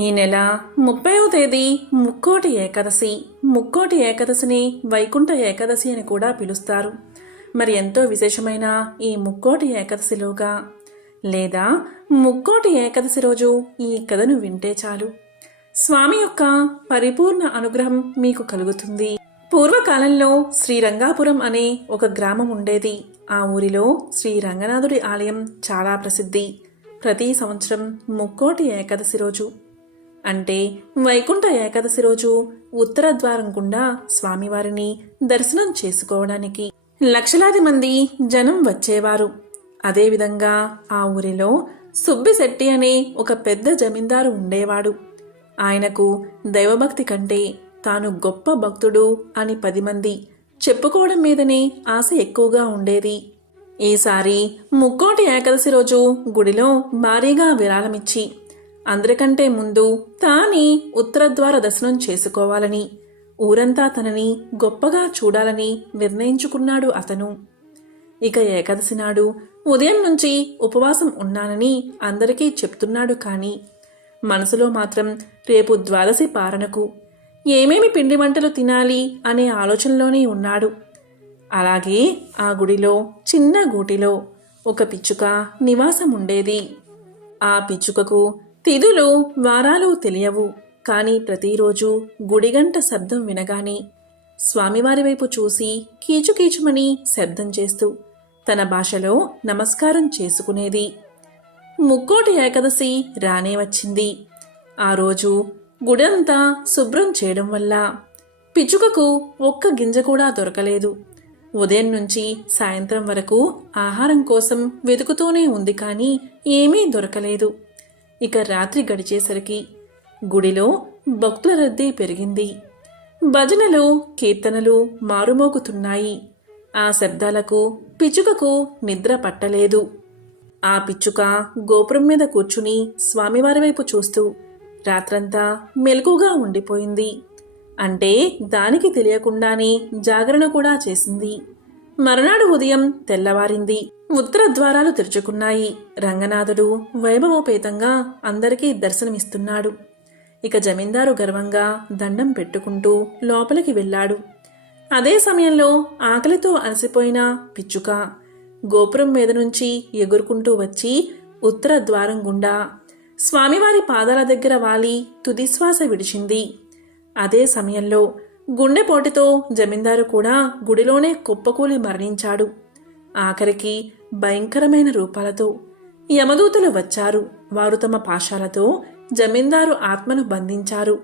ఈ నెల 30వ తేదీ ముక్కోటి ఏకాదశి. ముక్కోటి ఏకాదశిని వైకుంఠ ఏకాదశి అని కూడా పిలుస్తారు. మరి ఎంతో విశేషమైన ఈ ముక్కోటి ఏకాదశిలోగా లేదా ముక్కోటి ఏకాదశి రోజు ఈ కథను వింటే చాలు స్వామి యొక్క పరిపూర్ణ అనుగ్రహం మీకు కలుగుతుంది. పూర్వకాలంలో శ్రీరంగాపురం అనే ఒక గ్రామం ఉండేది. ఆ ఊరిలో శ్రీ రంగనాథుడి ఆలయం చాలా ప్రసిద్ధి. ప్రతి సంవత్సరం ముక్కోటి ఏకాదశి రోజు అంటే వైకుంఠ ఏకాదశి రోజు ఉత్తర ద్వారం గుండా స్వామివారిని దర్శనం చేసుకోవడానికి లక్షలాది మంది జనం వచ్చేవారు. అదేవిధంగా ఆ ఊరిలో సుబ్బిశెట్టి అనే ఒక పెద్ద జమీందారు ఉండేవాడు. ఆయనకు దైవభక్తి కంటే తాను గొప్ప భక్తుడు అని 10 మంది చెప్పుకోవడం మీదనే ఆశ ఎక్కువగా ఉండేది. ఈసారి ముక్కోటి ఏకాదశి రోజు గుడిలో భారీగా విరాళమిచ్చి అందరికంటే ముందు తాని ఉత్తరద్వార దర్శనం చేసుకోవాలని, ఊరంతా తనని గొప్పగా చూడాలని నిర్ణయించుకున్నాడు అతను. ఇక ఏకాదశి నాడు ఉదయం నుంచి ఉపవాసం ఉన్నానని అందరికీ చెప్తున్నాడు. కానీ మనసులో మాత్రం రేపు ద్వాదశి పారణకు ఏమేమి పిండి వంటలు తినాలి అనే ఆలోచనలోనే ఉన్నాడు. అలాగే ఆ గుడిలో చిన్న గూటిలో ఒక పిచ్చుక నివాసం ఉండేది. ఆ పిచ్చుకకు తిథులు వారాలు తెలియవు. కానీ ప్రతిరోజు గుడిగంట శబ్దం వినగానే స్వామివారి వైపు చూసి కీచుకీచుమని శబ్దం చేస్తూ తన భాషలో నమస్కారం చేసుకునేది. ముక్కోటి ఏకాదశి రానే వచ్చింది. ఆ రోజు గుడంతా శుభ్రం చేయడం వల్ల పిచ్చుకకు ఒక్క గింజ కూడా దొరకలేదు. ఉదయం నుంచి సాయంత్రం వరకు ఆహారం కోసం వెతుకుతూనే ఉంది. కానీ ఏమీ దొరకలేదు. ఇక రాత్రి గడిచేసరికి గుడిలో భక్తుల రద్దీ పెరిగింది. భజనలు, కీర్తనలు మారుమోగుతున్నాయి. ఆ శబ్దాలకు పిచ్చుకకు నిద్ర పట్టలేదు. ఆ పిచ్చుక గోపురం మీద కూర్చుని స్వామివారి వైపు చూస్తూ రాత్రంతా మెలకుగా ఉండిపోయింది. అంటే దానికి తెలియకుండానే జాగరణ కూడా చేసింది. మరునాడు ఉదయం తెల్లవారింది. ఉత్తర ద్వారాలు తెరుచుకున్నాయి. రంగనాథుడు వైభవోపేతంగా అందరికీ దర్శనమిస్తున్నాడు. ఇక జమీందారు గర్వంగా దండం పెట్టుకుంటూ లోపలికి వెళ్ళాడు. అదే సమయంలో ఆకలితో అలసిపోయిన పిచ్చుక గోపురం మీద నుంచి ఎగురుకుంటూ వచ్చి ఉత్తర ద్వారం గుండా స్వామివారి పాదాల దగ్గర వాలి తుదిశ్వాస విడిచింది. అదే సమయంలో గుండెపోటుతో జమీందారు కూడా గుడిలోనే కుప్పకూలి మరణించాడు. ఆఖరికి భయంకరమైన రూపాలతో యమదూతలు వచ్చారు. వారు తమ పాశాలతో జమీందారు ఆత్మను బంధించారు.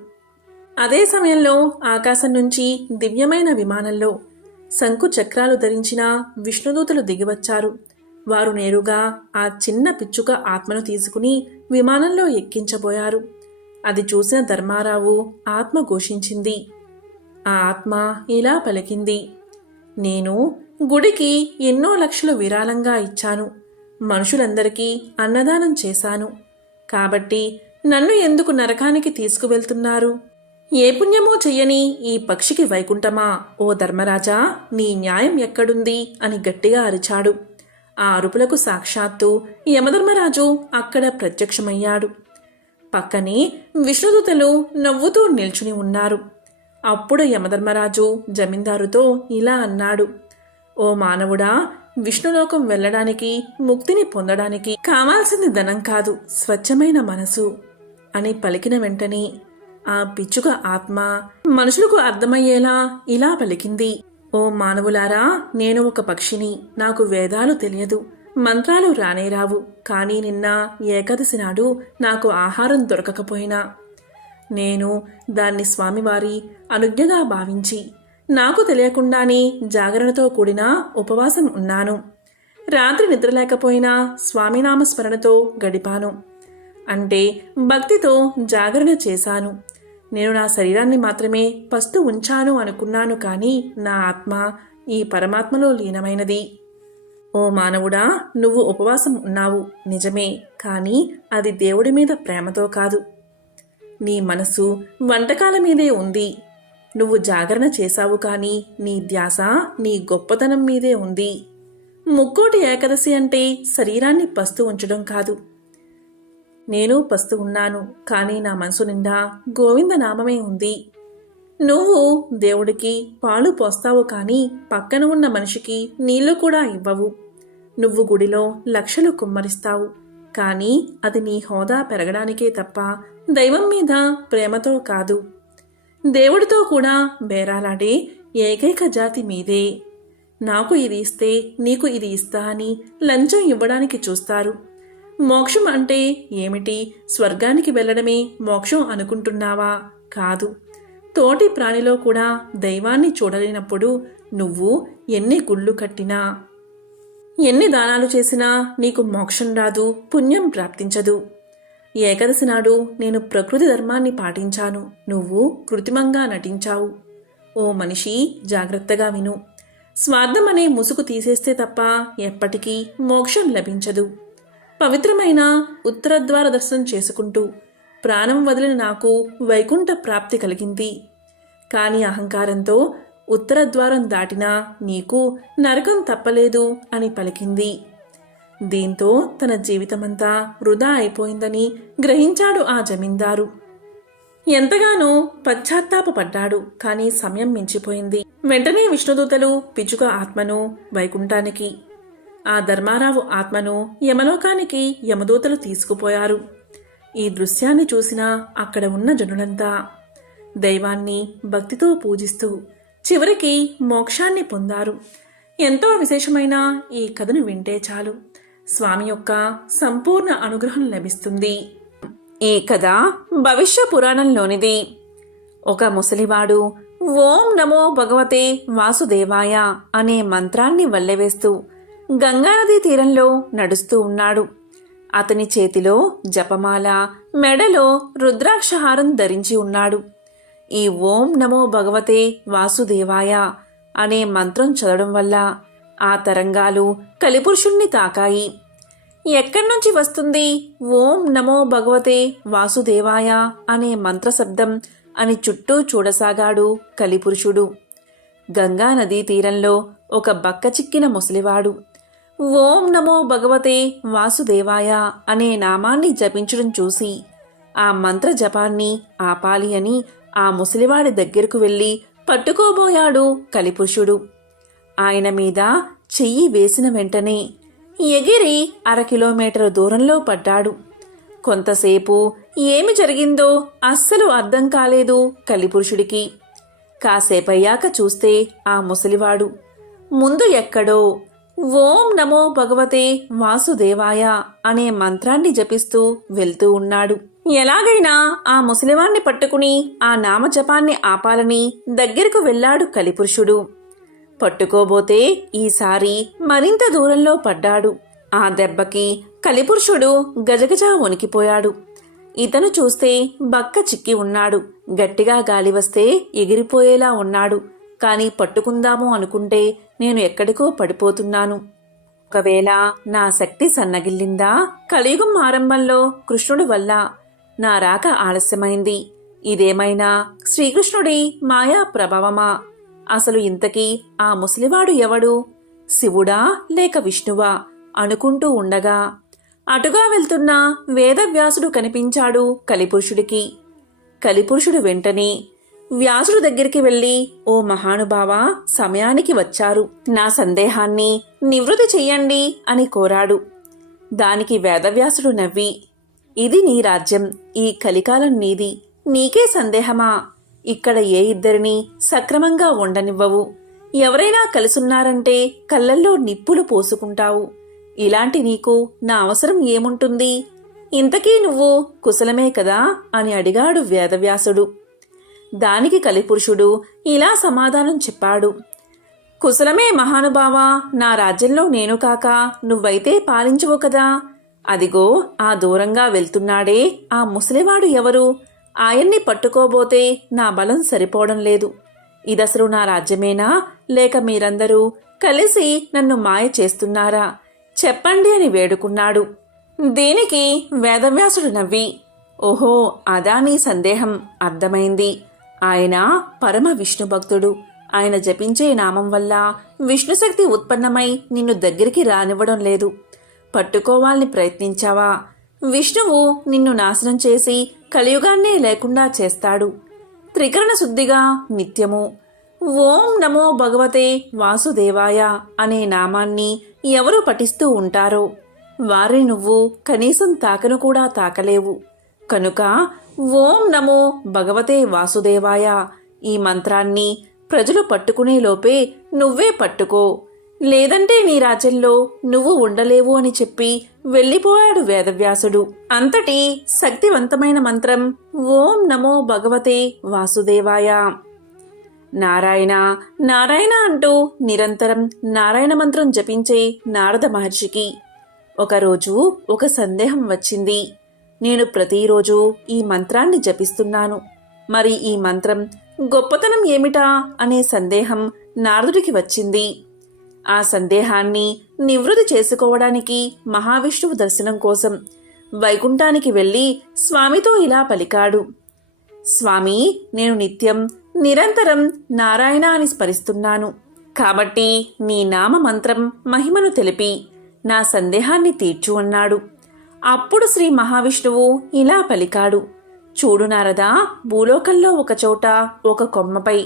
అదే సమయంలో ఆకాశం నుంచి దివ్యమైన విమానంలో శంకు చక్రాలు ధరించిన విష్ణుదూతలు దిగివచ్చారు. వారు నేరుగా ఆ చిన్న పిచ్చుక ఆత్మను తీసుకుని విమానంలో ఎక్కించబోయారు. అది చూసిన ధర్మారావు ఆత్మ ఘోషించింది. ఆ ఆత్మ ఇలా పలికింది: నేను గుడికి ఎన్నో లక్షలు విరాళంగా ఇచ్చాను. మనుషులందరికీ అన్నదానం చేశాను. కాబట్టి నన్ను ఎందుకు నరకానికి తీసుకువెళ్తున్నారు? ఏ పుణ్యమూ చెయ్యని ఈ పక్షికి వైకుంఠమా? ఓ ధర్మరాజా, నీ న్యాయం ఎక్కడుంది అని గట్టిగా అరిచాడు. ఆ అరుపులకు సాక్షాత్తు యమధర్మరాజు అక్కడ ప్రత్యక్షమయ్యాడు. పక్కనే విష్ణుదూతలు నవ్వుతూ నిల్చుని ఉన్నారు. అప్పుడు యమధర్మరాజు జమీందారుతో ఇలా అన్నాడు: ఓ మానవుడా, విష్ణులోకం వెళ్ళడానికి, ముక్తిని పొందడానికి కావాల్సింది ధనం కాదు, స్వచ్ఛమైన మనసు అని పలికిన వెంటనే ఆ పిచ్చుక ఆత్మ మనుషులకు అర్థమయ్యేలా ఇలా పలికింది: ఓ మానవులారా, నేను ఒక పక్షిని. నాకు వేదాలు తెలియదు, మంత్రాలు రానేరావు. కానీ నిన్న ఏకాదశి నాడు నాకు ఆహారం దొరకకపోయినా నేను దాన్ని స్వామివారి అనుజ్ఞగా భావించి నాకు తెలియకుండానే జాగరణతో కూడిన ఉపవాసం ఉన్నాను. రాత్రి నిద్రలేకపోయినా స్వామినామస్మరణతో గడిపాను. అంటే భక్తితో జాగరణ చేశాను. నేను నా శరీరాన్ని మాత్రమే పస్తు ఉంచాను అనుకున్నాను. కానీ నా ఆత్మ ఈ పరమాత్మలో లీనమైనది. ఓ మానవుడా, నువ్వు ఉపవాసం ఉన్నావు నిజమే. కానీ అది దేవుడి మీద ప్రేమతో కాదు. నీ మనసు వంటకాల మీదే ఉంది. నువ్వు జాగరణ చేశావు, కానీ నీ ధ్యాస నీ గొప్పతనం మీదే ఉంది. ముక్కోటి ఏకాదశి అంటే శరీరాన్ని పస్తు ఉంచడం కాదు. నేను పస్తు ఉన్నాను, కానీ నా మనసు నిండా గోవిందనామమే ఉంది. నువ్వు దేవుడికి పాలు పోస్తావు, కానీ పక్కన ఉన్న మనిషికి నీళ్లు కూడా ఇవ్వవు. నువ్వు గుడిలో లక్షలు కుమ్మరిస్తావు, కానీ అది నీ హోదా పెరగడానికే తప్ప దైవం మీద ప్రేమతో కాదు. దేవుడితో కూడా బేరాలాడే ఏకైక జాతి మీదే. నాకు ఇది ఇస్తే నీకు ఇది ఇస్తా అని లంచం ఇవ్వడానికి చూస్తారు. మోక్షం అంటే ఏమిటి? స్వర్గానికి వెళ్ళడమే మోక్షం అనుకుంటున్నావా? కాదు. తోటి ప్రాణిలో కూడా దైవాన్ని చూడలేనప్పుడు నువ్వు ఎన్ని గుళ్ళు కట్టినా, ఎన్ని దానాలు చేసినా నీకు మోక్షం రాదు, పుణ్యం ప్రాప్తించదు. ఏకాదశి నాడు నేను ప్రకృతి ధర్మాన్ని పాటించాను, నువ్వు కృత్రిమంగా నటించావు. ఓ మనిషి, జాగ్రత్తగా విను. స్వార్థం అనే ముసుగు తీసేస్తే తప్ప ఎప్పటికీ మోక్షం లభించదు. పవిత్రమైన ఉత్తరద్వార దర్శనం చేసుకుంటూ ప్రాణం వదిలిన నాకు వైకుంఠ ప్రాప్తి కలిగింది. కాని అహంకారంతో ఉత్తరద్వారం దాటినా నీకు నరకం తప్పలేదు అని పలికింది. దీంతో తన జీవితమంతా వృధా అయిపోయిందని గ్రహించాడు ఆ జమీందారు. ఎంతగానో పశ్చాత్తాపపడ్డాడు. కానీ సమయం మించిపోయింది. వెంటనే విష్ణుదూతలు పిచ్చుక ఆత్మను వైకుంఠానికి, ఆ ధర్మారావు ఆత్మను యమలోకానికి యమదూతలు తీసుకుపోయారు. ఈ దృశ్యాన్ని చూసిన అక్కడ ఉన్న జనులంతా దైవాన్ని భక్తితో పూజిస్తూ చివరికి మోక్షాన్ని పొందారు. ఎంతో విశేషమైన ఈ కథను వింటే చాలు, స్వామి యొక్క సంపూర్ణ అనుగ్రహం లభిస్తుంది. ఈ కథ భవిష్య పురాణంలోనిది. ఒక ముసలివాడు ఓం నమో భగవతే వాసుదేవాయ అనే మంత్రాన్ని వల్లెవేస్తూ గంగానదీ తీరంలో నడుస్తూ ఉన్నాడు. అతని చేతిలో జపమాల, మెడలో రుద్రాక్షహారం ధరించి ఉన్నాడు. ఈ ఓం నమో భగవతే వాసుదేవాయ అనే మంత్రం చదవడం వల్ల ఆ తరంగాలు కలిపురుషుణ్ణి తాకాయి. ఎక్కడ్నుంచి వస్తుంది ఓం నమో భగవతే వాసుదేవాయ అనే మంత్రశబ్దం అని చుట్టూ చూడసాగాడు కలిపురుషుడు. గంగా నదీ తీరంలో ఒక బక్కచిక్కిన ముసలివాడు ఓం నమో భగవతే వాసుదేవాయ అనే నామాన్ని జపించడం చూసి ఆ మంత్ర జపాన్ని ఆపాలి అని ఆ ముసలివాడి దగ్గరకు వెళ్లి పట్టుకోబోయాడు కలిపురుషుడు. ఆయన మీద చెయ్యి వేసిన వెంటనే ఎగిరి 1/2 కిలోమీటరు దూరంలో పడ్డాడు. కొంతసేపు ఏమి జరిగిందో అస్సలు అర్థం కాలేదు కలిపురుషుడికి. కాసేపయ్యాక చూస్తే ఆ ముసలివాడు ముందు ఎక్కడో ఓం నమో భగవతే వాసుదేవాయ అనే మంత్రాన్ని జపిస్తూ వెళ్తూ ఉన్నాడు. ఎలాగైనా ఆ ముసలివాణ్ణి పట్టుకుని ఆ నామజపాన్ని ఆపాలని దగ్గరకు వెళ్లాడు కలిపురుషుడు. పట్టుకోబోతే ఈసారి మరింత దూరంలో పడ్డాడు. ఆ దెబ్బకి కలిపురుషుడు గజగజా వణికిపోయాడు. ఇతను చూస్తే బక్క చిక్కి ఉన్నాడు. గట్టిగా గాలి వస్తే ఎగిరిపోయేలా ఉన్నాడు. కాని పట్టుకుందాము అనుకుంటే నేను ఎక్కడికో పడిపోతున్నాను. ఒకవేళ నా శక్తి సన్నగిల్లిందా? కలియుగం ఆరంభంలో కృష్ణుడి వల్ల నా రాక ఆలస్యమైంది. ఇదేమైనా శ్రీకృష్ణుడి మాయా ప్రభావమా? అసలు ఇంతకీ ఆ ముసలివాడు ఎవడు? శివుడా లేక విష్ణువా అనుకుంటూ ఉండగా అటుగా వెళ్తున్న వేదవ్యాసుడు కనిపించాడు కలిపురుషుడికి. కలిపురుషుడు వెంటనే వ్యాసుడు దగ్గరికి వెళ్లి, ఓ మహానుభావా, సమయానికి వచ్చారు, నా సందేహాన్ని నివృత్తి చెయ్యండి అని కోరాడు. దానికి వేదవ్యాసుడు నవ్వి, ఇది నీ రాజ్యం, ఈ కలికాలం నీది, నీకే సందేహమా? ఇక్కడ ఏ ఇద్దరిని సక్రమంగా ఉండనివ్వవు. ఎవరైనా కలిసున్నారంటే కళ్ళల్లో నిప్పులు పోసుకుంటావు. ఇలాంటి నీకు నా అవసరం ఏముంటుంది? ఇంతకీ నువ్వు కుశలమే కదా అని అడిగాడు వేదవ్యాసుడు. దానికి కలిపురుషుడు ఇలా సమాధానం చెప్పాడు. కుశలమే మహానుభావా, నా రాజ్యంలో నేను కాక నువ్వైతే పాలించవు కదా. అదిగో ఆ దూరంగా వెళ్తున్నాడే ఆ ముసలివాడు ఎవరు? ఆయన్ని పట్టుకోబోతే నా బలం సరిపోవడం లేదు. ఇదసలు నా రాజ్యమేనా, లేక మీరందరూ కలిసి నన్ను మాయ చేస్తున్నారా? చెప్పండి అని వేడుకున్నాడు. దీనికి వేదవ్యాసుడు నవ్వి, ఓహో, అదా నీ సందేహం, అర్థమైంది. ఆయన పరమ విష్ణు భక్తుడు. ఆయన జపించే నామం వల్ల విష్ణుశక్తి ఉత్పన్నమై నిన్ను దగ్గరికి రానివ్వడం లేదు. పట్టుకోవాలని ప్రయత్నించావా? విష్ణువు నిన్ను నాశనం చేసి కలియుగాన్నే లేకుండా చేస్తాడు. త్రికరణ శుద్ధిగా నిత్యము ఓం నమో భగవతే వాసుదేవాయ అనే నామాన్ని ఎవరు పఠిస్తూ ఉంటారో వారిని నువ్వు కనీసం తాకను కూడా తాకలేవు. కనుక ఓం నమో భగవతే వాసుదేవాయ ఈ మంత్రాన్ని ప్రజలు పట్టుకునే లోపే నువ్వే పట్టుకో, లేదంటే నీ రాజ్యంలో నువ్వు ఉండలేవు అని చెప్పి వెళ్ళిపోయాడు వేదవ్యాసుడు. అంతటి శక్తివంతమైన మంత్రం ఓం నమో భగవతే వాసుదేవాయ. నారాయణ నారాయణ అంటూ నిరంతరం నారాయణ మంత్రం జపించే నారద మహర్షికి ఒకరోజు ఒక సందేహం వచ్చింది. నేను ప్రతిరోజు ఈ మంత్రాన్ని జపిస్తున్నాను, మరి ఈ మంత్రం గొప్పతనం ఏమిటా అనే సందేహం నారదుడికి వచ్చింది. ఆ సందేహాన్ని నివృత్తి చేసుకోవడానికి మహావిష్ణువు దర్శనం కోసం వైకుంఠానికి వెళ్ళి స్వామితో ఇలా పలికాడు. స్వామి, నేను నిత్యం నిరంతరం నారాయణ అని స్మరిస్తున్నాను, కాబట్టి నీ నామ మంత్రం మహిమను తెలిపి నా సందేహాన్ని తీర్చు అన్నాడు. అప్పుడు శ్రీ మహావిష్ణువు ఇలా పలికాడు. చూడు నారదా, భూలోకంలో ఒకచోట ఒక కొమ్మపై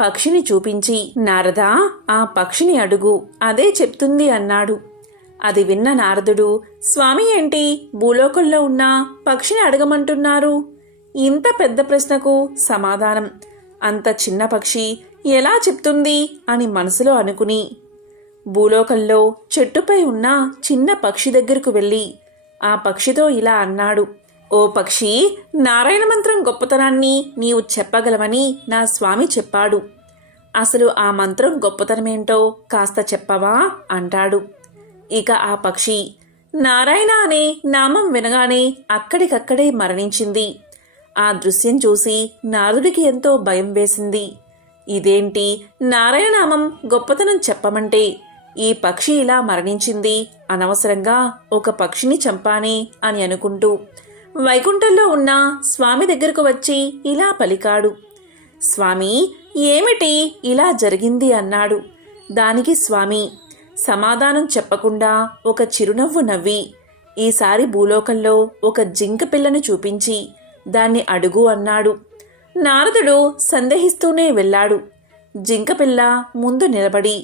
పక్షిని చూపించి, నారదా ఆ పక్షిని అడుగు, అదే చెప్తుంది అన్నాడు. అది విన్న నారదుడు, స్వామి ఏంటి భూలోకంలో ఉన్న పక్షిని అడగమంటున్నారు? ఇంత పెద్ద ప్రశ్నకు సమాధానం అంత చిన్న పక్షి ఎలా చెప్తుంది అని మనసులో అనుకుని భూలోకంలో చెట్టుపై ఉన్న చిన్న పక్షి దగ్గరకు వెళ్ళి ఆ పక్షితో ఇలా అన్నాడు. ఓ పక్షి, నారాయణ మంత్రం గొప్పతనాన్ని నీవు చెప్పగలవని నా స్వామి చెప్పాడు. అసలు ఆ మంత్రం గొప్పతనమేంటో కాస్త చెప్పవా అంటాడు. ఇక ఆ పక్షి నారాయణ అనే నామం వినగానే అక్కడికక్కడే మరణించింది. ఆ దృశ్యం చూసి నారదుడికి ఎంతో భయం వేసింది. ఇదేంటి, నారాయణనామం గొప్పతనం చెప్పమంటే ఈ పక్షి ఇలా మరణించింది, అనవసరంగా ఒక పక్షిని చంపానే అని అనుకుంటూ వైకుంఠంలో ఉన్న స్వామి దగ్గరకు వచ్చి ఇలా పలికాడు. స్వామి, ఏమిటి ఇలా జరిగింది అన్నాడు. దానికి స్వామి సమాధానం చెప్పకుండా ఒక చిరునవ్వు నవ్వి ఈసారి భూలోకంలో ఒక జింక పిల్లను చూపించి దాన్ని అడుగు అన్నాడు. నారదుడు సందేహిస్తూనే వెళ్ళాడు. జింకపిల్ల ముందు నిలబడి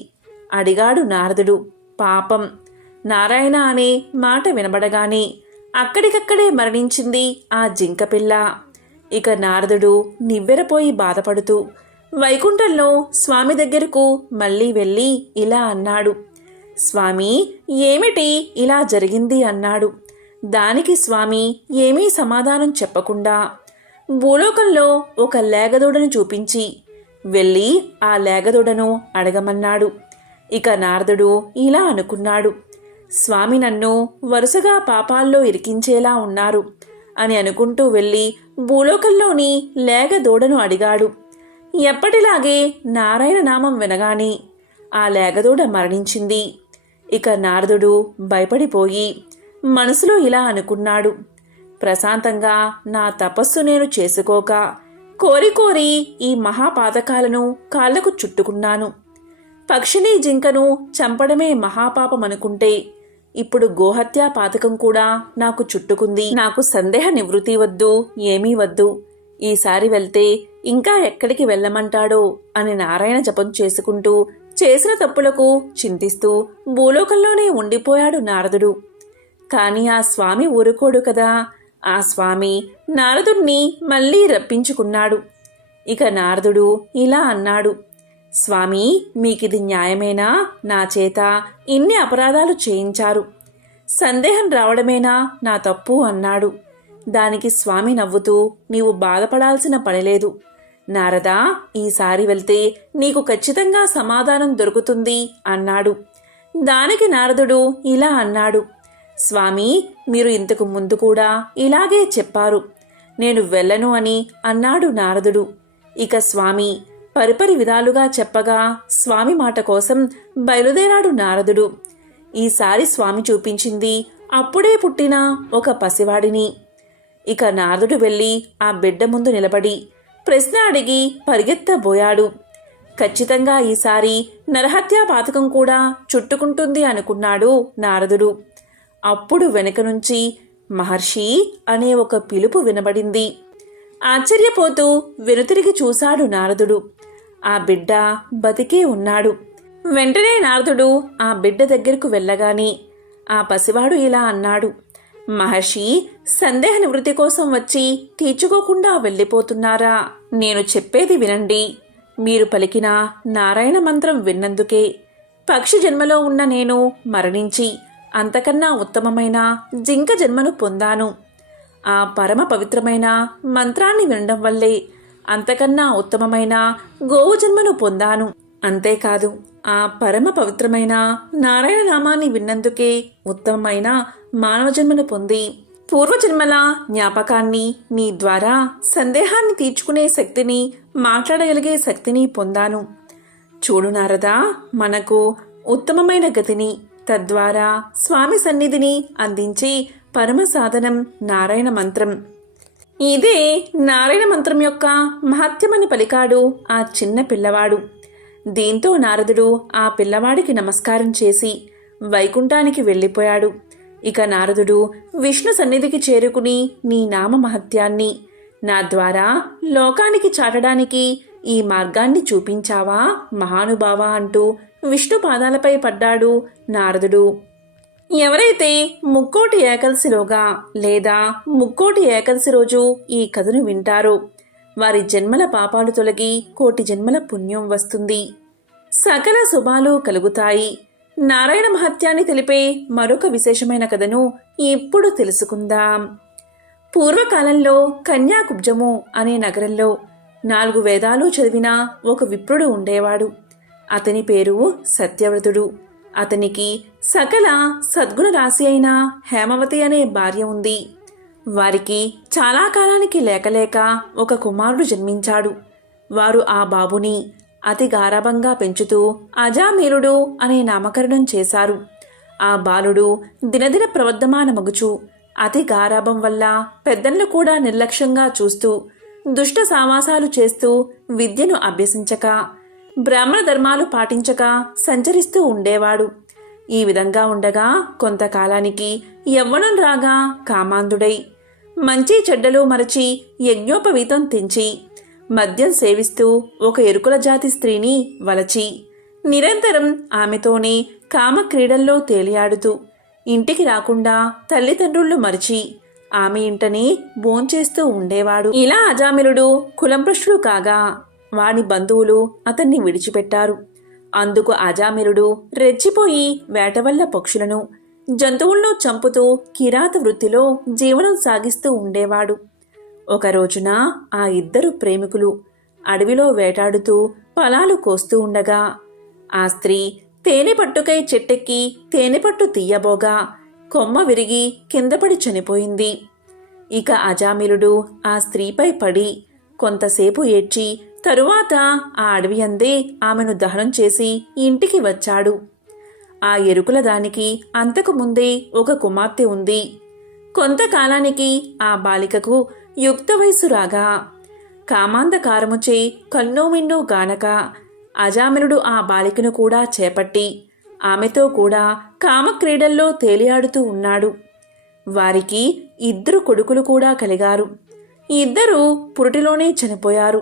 అడిగాడు నారదుడు. పాపం, నారాయణ అనే మాట వినబడగానే అక్కడికక్కడే మరణించింది ఆ జింకపిల్ల. ఇక నారదుడు నివ్వెరపోయి బాధపడుతూ వైకుంఠంలో స్వామి దగ్గరకు మళ్ళీ వెళ్ళి ఇలా అన్నాడు. స్వామి, ఏమిటి ఇలా జరిగింది అన్నాడు. దానికి స్వామి ఏమీ సమాధానం చెప్పకుండా భూలోకంలో ఒక లేగదూడను చూపించి వెళ్ళి ఆ లేగదూడను అడగమన్నాడు. ఇక నారదుడు ఇలా అనుకున్నాడు. స్వామి నన్ను వరుసగా పాపాల్లో ఇరికించేలా ఉన్నారు అని అనుకుంటూ వెళ్ళి భూలోకంలోని లేగదూడను అడిగాడు. ఎప్పటిలాగే నారాయణ నామం వినగానే ఆ లేగదూడ మరణించింది. ఇక నారదుడు భయపడిపోయి మనసులో ఇలా అనుకున్నాడు. ప్రశాంతంగా నా తపస్సు నేను చేసుకోక కోరి కోరి ఈ మహాపాతకాలను కాళ్లకు చుట్టుకున్నాను. పక్షిని జింకను చంపడమే మహాపాపం అనుకుంటే ఇప్పుడు గోహత్యా పాతకం కూడా నాకు చుట్టుకుంది. నాకు సందేహ నివృత్తి వద్దు, ఏమీ వద్దు. ఈసారి వెళ్తే ఇంకా ఎక్కడికి వెళ్ళమంటాడో అని నారాయణ జపం చేసుకుంటూ చేసిన తప్పులకు చింతిస్తూ భూలోకంలోనే ఉండిపోయాడు నారదుడు. కాని ఆ స్వామి ఊరుకోడు కదా. ఆ స్వామి నారదుణ్ణి మళ్లీ రప్పించుకున్నాడు. ఇక నారదుడు ఇలా అన్నాడు. స్వామి, మీకిది న్యాయమేనా? నా చేత ఇన్ని అపరాధాలు చేయించారు, సందేహం రావడమేనా నా తప్పు అన్నాడు. దానికి స్వామి నవ్వుతూ, నీవు బాధపడాల్సిన పనిలేదు నారదా, ఈసారి వెళ్తే నీకు ఖచ్చితంగా సమాధానం దొరుకుతుంది అన్నాడు. దానికి నారదుడు ఇలా అన్నాడు. స్వామి, మీరు ఇంతకు ముందు కూడా ఇలాగే చెప్పారు, నేను వెళ్ళను అని అన్నాడు నారదుడు. ఇక స్వామి పరిపరి విధాలుగా చెప్పగా స్వామి మాట కోసం బయలుదేరాడు నారదుడు. ఈసారి స్వామి చూపించింది అప్పుడే పుట్టిన ఒక పసివాడిని. ఇక నారదుడు వెళ్ళి ఆ బిడ్డ ముందు నిలబడి ప్రశ్న అడిగి పరిగెత్తబోయాడు. ఖచ్చితంగా ఈసారి నరహత్యా పాతకం కూడా చుట్టుకుంటుంది అనుకున్నాడు నారదుడు. అప్పుడు వెనుక నుంచి మహర్షి అనే ఒక పిలుపు వినబడింది. ఆశ్చర్యపోతూ వెనుతిరిగి చూశాడు నారదుడు. ఆ బిడ్డ బతికే ఉన్నాడు. వెంటనే నారదుడు ఆ బిడ్డ దగ్గరకు వెళ్ళగానే ఆ పసివాడు ఇలా అన్నాడు: మహర్షి, సందేహ నివృత్తి కోసం వచ్చి తీర్చుకోకుండా వెళ్ళిపోతున్నారా? నేను చెప్పేది వినండి. మీరు పలికిన నారాయణ మంత్రం విన్నందుకే పక్షి జన్మలో ఉన్న నేను మరణించి అంతకన్నా ఉత్తమమైన జింక జన్మను పొందాను. ఆ పరమ పవిత్రమైన మంత్రాన్ని వినడం వల్లే అంతకన్నా ఉత్తమమైన గోవు జన్మను పొందాను. అంతేకాదు, ఆ పరమ పవిత్రమైన నారాయణ నామాన్ని విన్నందుకే ఉత్తమమైన మానవ జన్మను పొంది పూర్వజన్మల జ్ఞాపకాన్ని, నీ ద్వారా సందేహాన్ని తీర్చుకునే శక్తిని, మాట్లాడగలిగే శక్తిని పొందాను. చూడు నారదా, మనకు ఉత్తమమైన గతిని, తద్వారా స్వామి సన్నిధిని అందించే పరమ సాధనం నారాయణ మంత్రం. ఇదే నారాయణ మంత్రం యొక్క మహత్యమని పలికాడు ఆ చిన్న పిల్లవాడు. దీంతో నారదుడు ఆ పిల్లవాడికి నమస్కారం చేసి వైకుంఠానికి వెళ్ళిపోయాడు. ఇక నారదుడు విష్ణు సన్నిధికి చేరుకుని, నీ నామ మహత్యాన్ని నా ద్వారా లోకానికి చాటడానికి ఈ మార్గాన్ని చూపించావా మహానుభావ అంటూ విష్ణు పాదాలపై పడ్డాడు నారదుడు. ఎవరైతే ముక్కోటి ఏకాదశిలోగా లేదా ముక్కోటి ఏకాదశి రోజు ఈ కథను వింటారో వారి జన్మల పాపాలు తొలగి కోటి జన్మల పుణ్యం వస్తుంది, సకల శుభాలు కలుగుతాయి. నారాయణ మహత్యాన్ని తెలిపే మరొక విశేషమైన కథను ఇప్పుడు తెలుసుకుందాం. పూర్వకాలంలో కన్యాకుబ్జము అనే నగరంలో 4 వేదాలు చదివిన ఒక విప్రుడు ఉండేవాడు. అతని పేరు సత్యవ్రతుడు. అతనికి సకల సద్గుణ రాశి అయిన హేమవతి అనే భార్య ఉంది. వారికి చాలా కాలానికి లేకలేక ఒక కుమారుడు జన్మించాడు. వారు ఆ బాబుని అతి గారాబంగా పెంచుతూ అజామీరుడు అనే నామకరణం చేశారు. ఆ బాలుడు దినదిన ప్రవర్ధమానమగుచు అతి గారాబం వల్ల పెద్దలను కూడా నిర్లక్ష్యంగా చూస్తూ, దుష్ట సావాసాలు చేస్తూ, విద్యను అభ్యసించక, బ్రాహ్మణ ధర్మాలు పాటించక సంచరిస్తూ ఉండేవాడు. ఈ విధంగా ఉండగా కొంతకాలానికి యవ్వనం రాగా కామాంధుడై మంచి చెడ్డలు మరచి యజ్ఞోపవీతం తెంచి మద్యం సేవిస్తూ ఒక ఎరుకుల జాతి స్త్రీని వలచి నిరంతరం ఆమెతోనే కామక్రీడల్లో తేలియాడుతూ ఇంటికి రాకుండా తల్లిదండ్రులు మరిచి ఆమె ఇంటనే భోంచేస్తూ ఉండేవాడు. ఇలా అజామిలుడు కులంప్రష్టుడు కాగా వాని బంధువులు అతన్ని విడిచిపెట్టారు. అందుకు అజామిలుడు రెచ్చిపోయి వేట వల్ల పక్షులను, జంతువులను చంపుతూ కిరాత వృత్తిలో జీవనం సాగిస్తూ ఉండేవాడు. ఒక రోజున ఆ ఇద్దరు ప్రేమికులు అడవిలో వేటాడుతూ పొలాలు కోస్తూ ఉండగా ఆ స్త్రీ తేనెపట్టుకై చెట్టెక్కి తేనెపట్టు తీయబోగా కొమ్మ విరిగి కిందపడి చనిపోయింది. ఇక అజామిలుడు ఆ స్త్రీపై పడి కొంతసేపు ఏడ్చి తరువాత ఆ అడవి అందే ఆమెను దహనం చేసి ఇంటికి వచ్చాడు. ఆ ఎరుకుల దానికి అంతకు ముందే ఒక కుమార్తె ఉంది. కొంతకాలానికి ఆ బాలికకు యుక్త వయస్సు రాగా కామాంధకారముచే కన్నోమిన్నో గానక అజామినుడు ఆ బాలికను కూడా చేపట్టి ఆమెతో కూడా కామక్రీడల్లో తేలియాడుతూ ఉన్నాడు. వారికి 2 కొడుకులు కూడా కలిగారు. 2 పురిటిలోనే చనిపోయారు.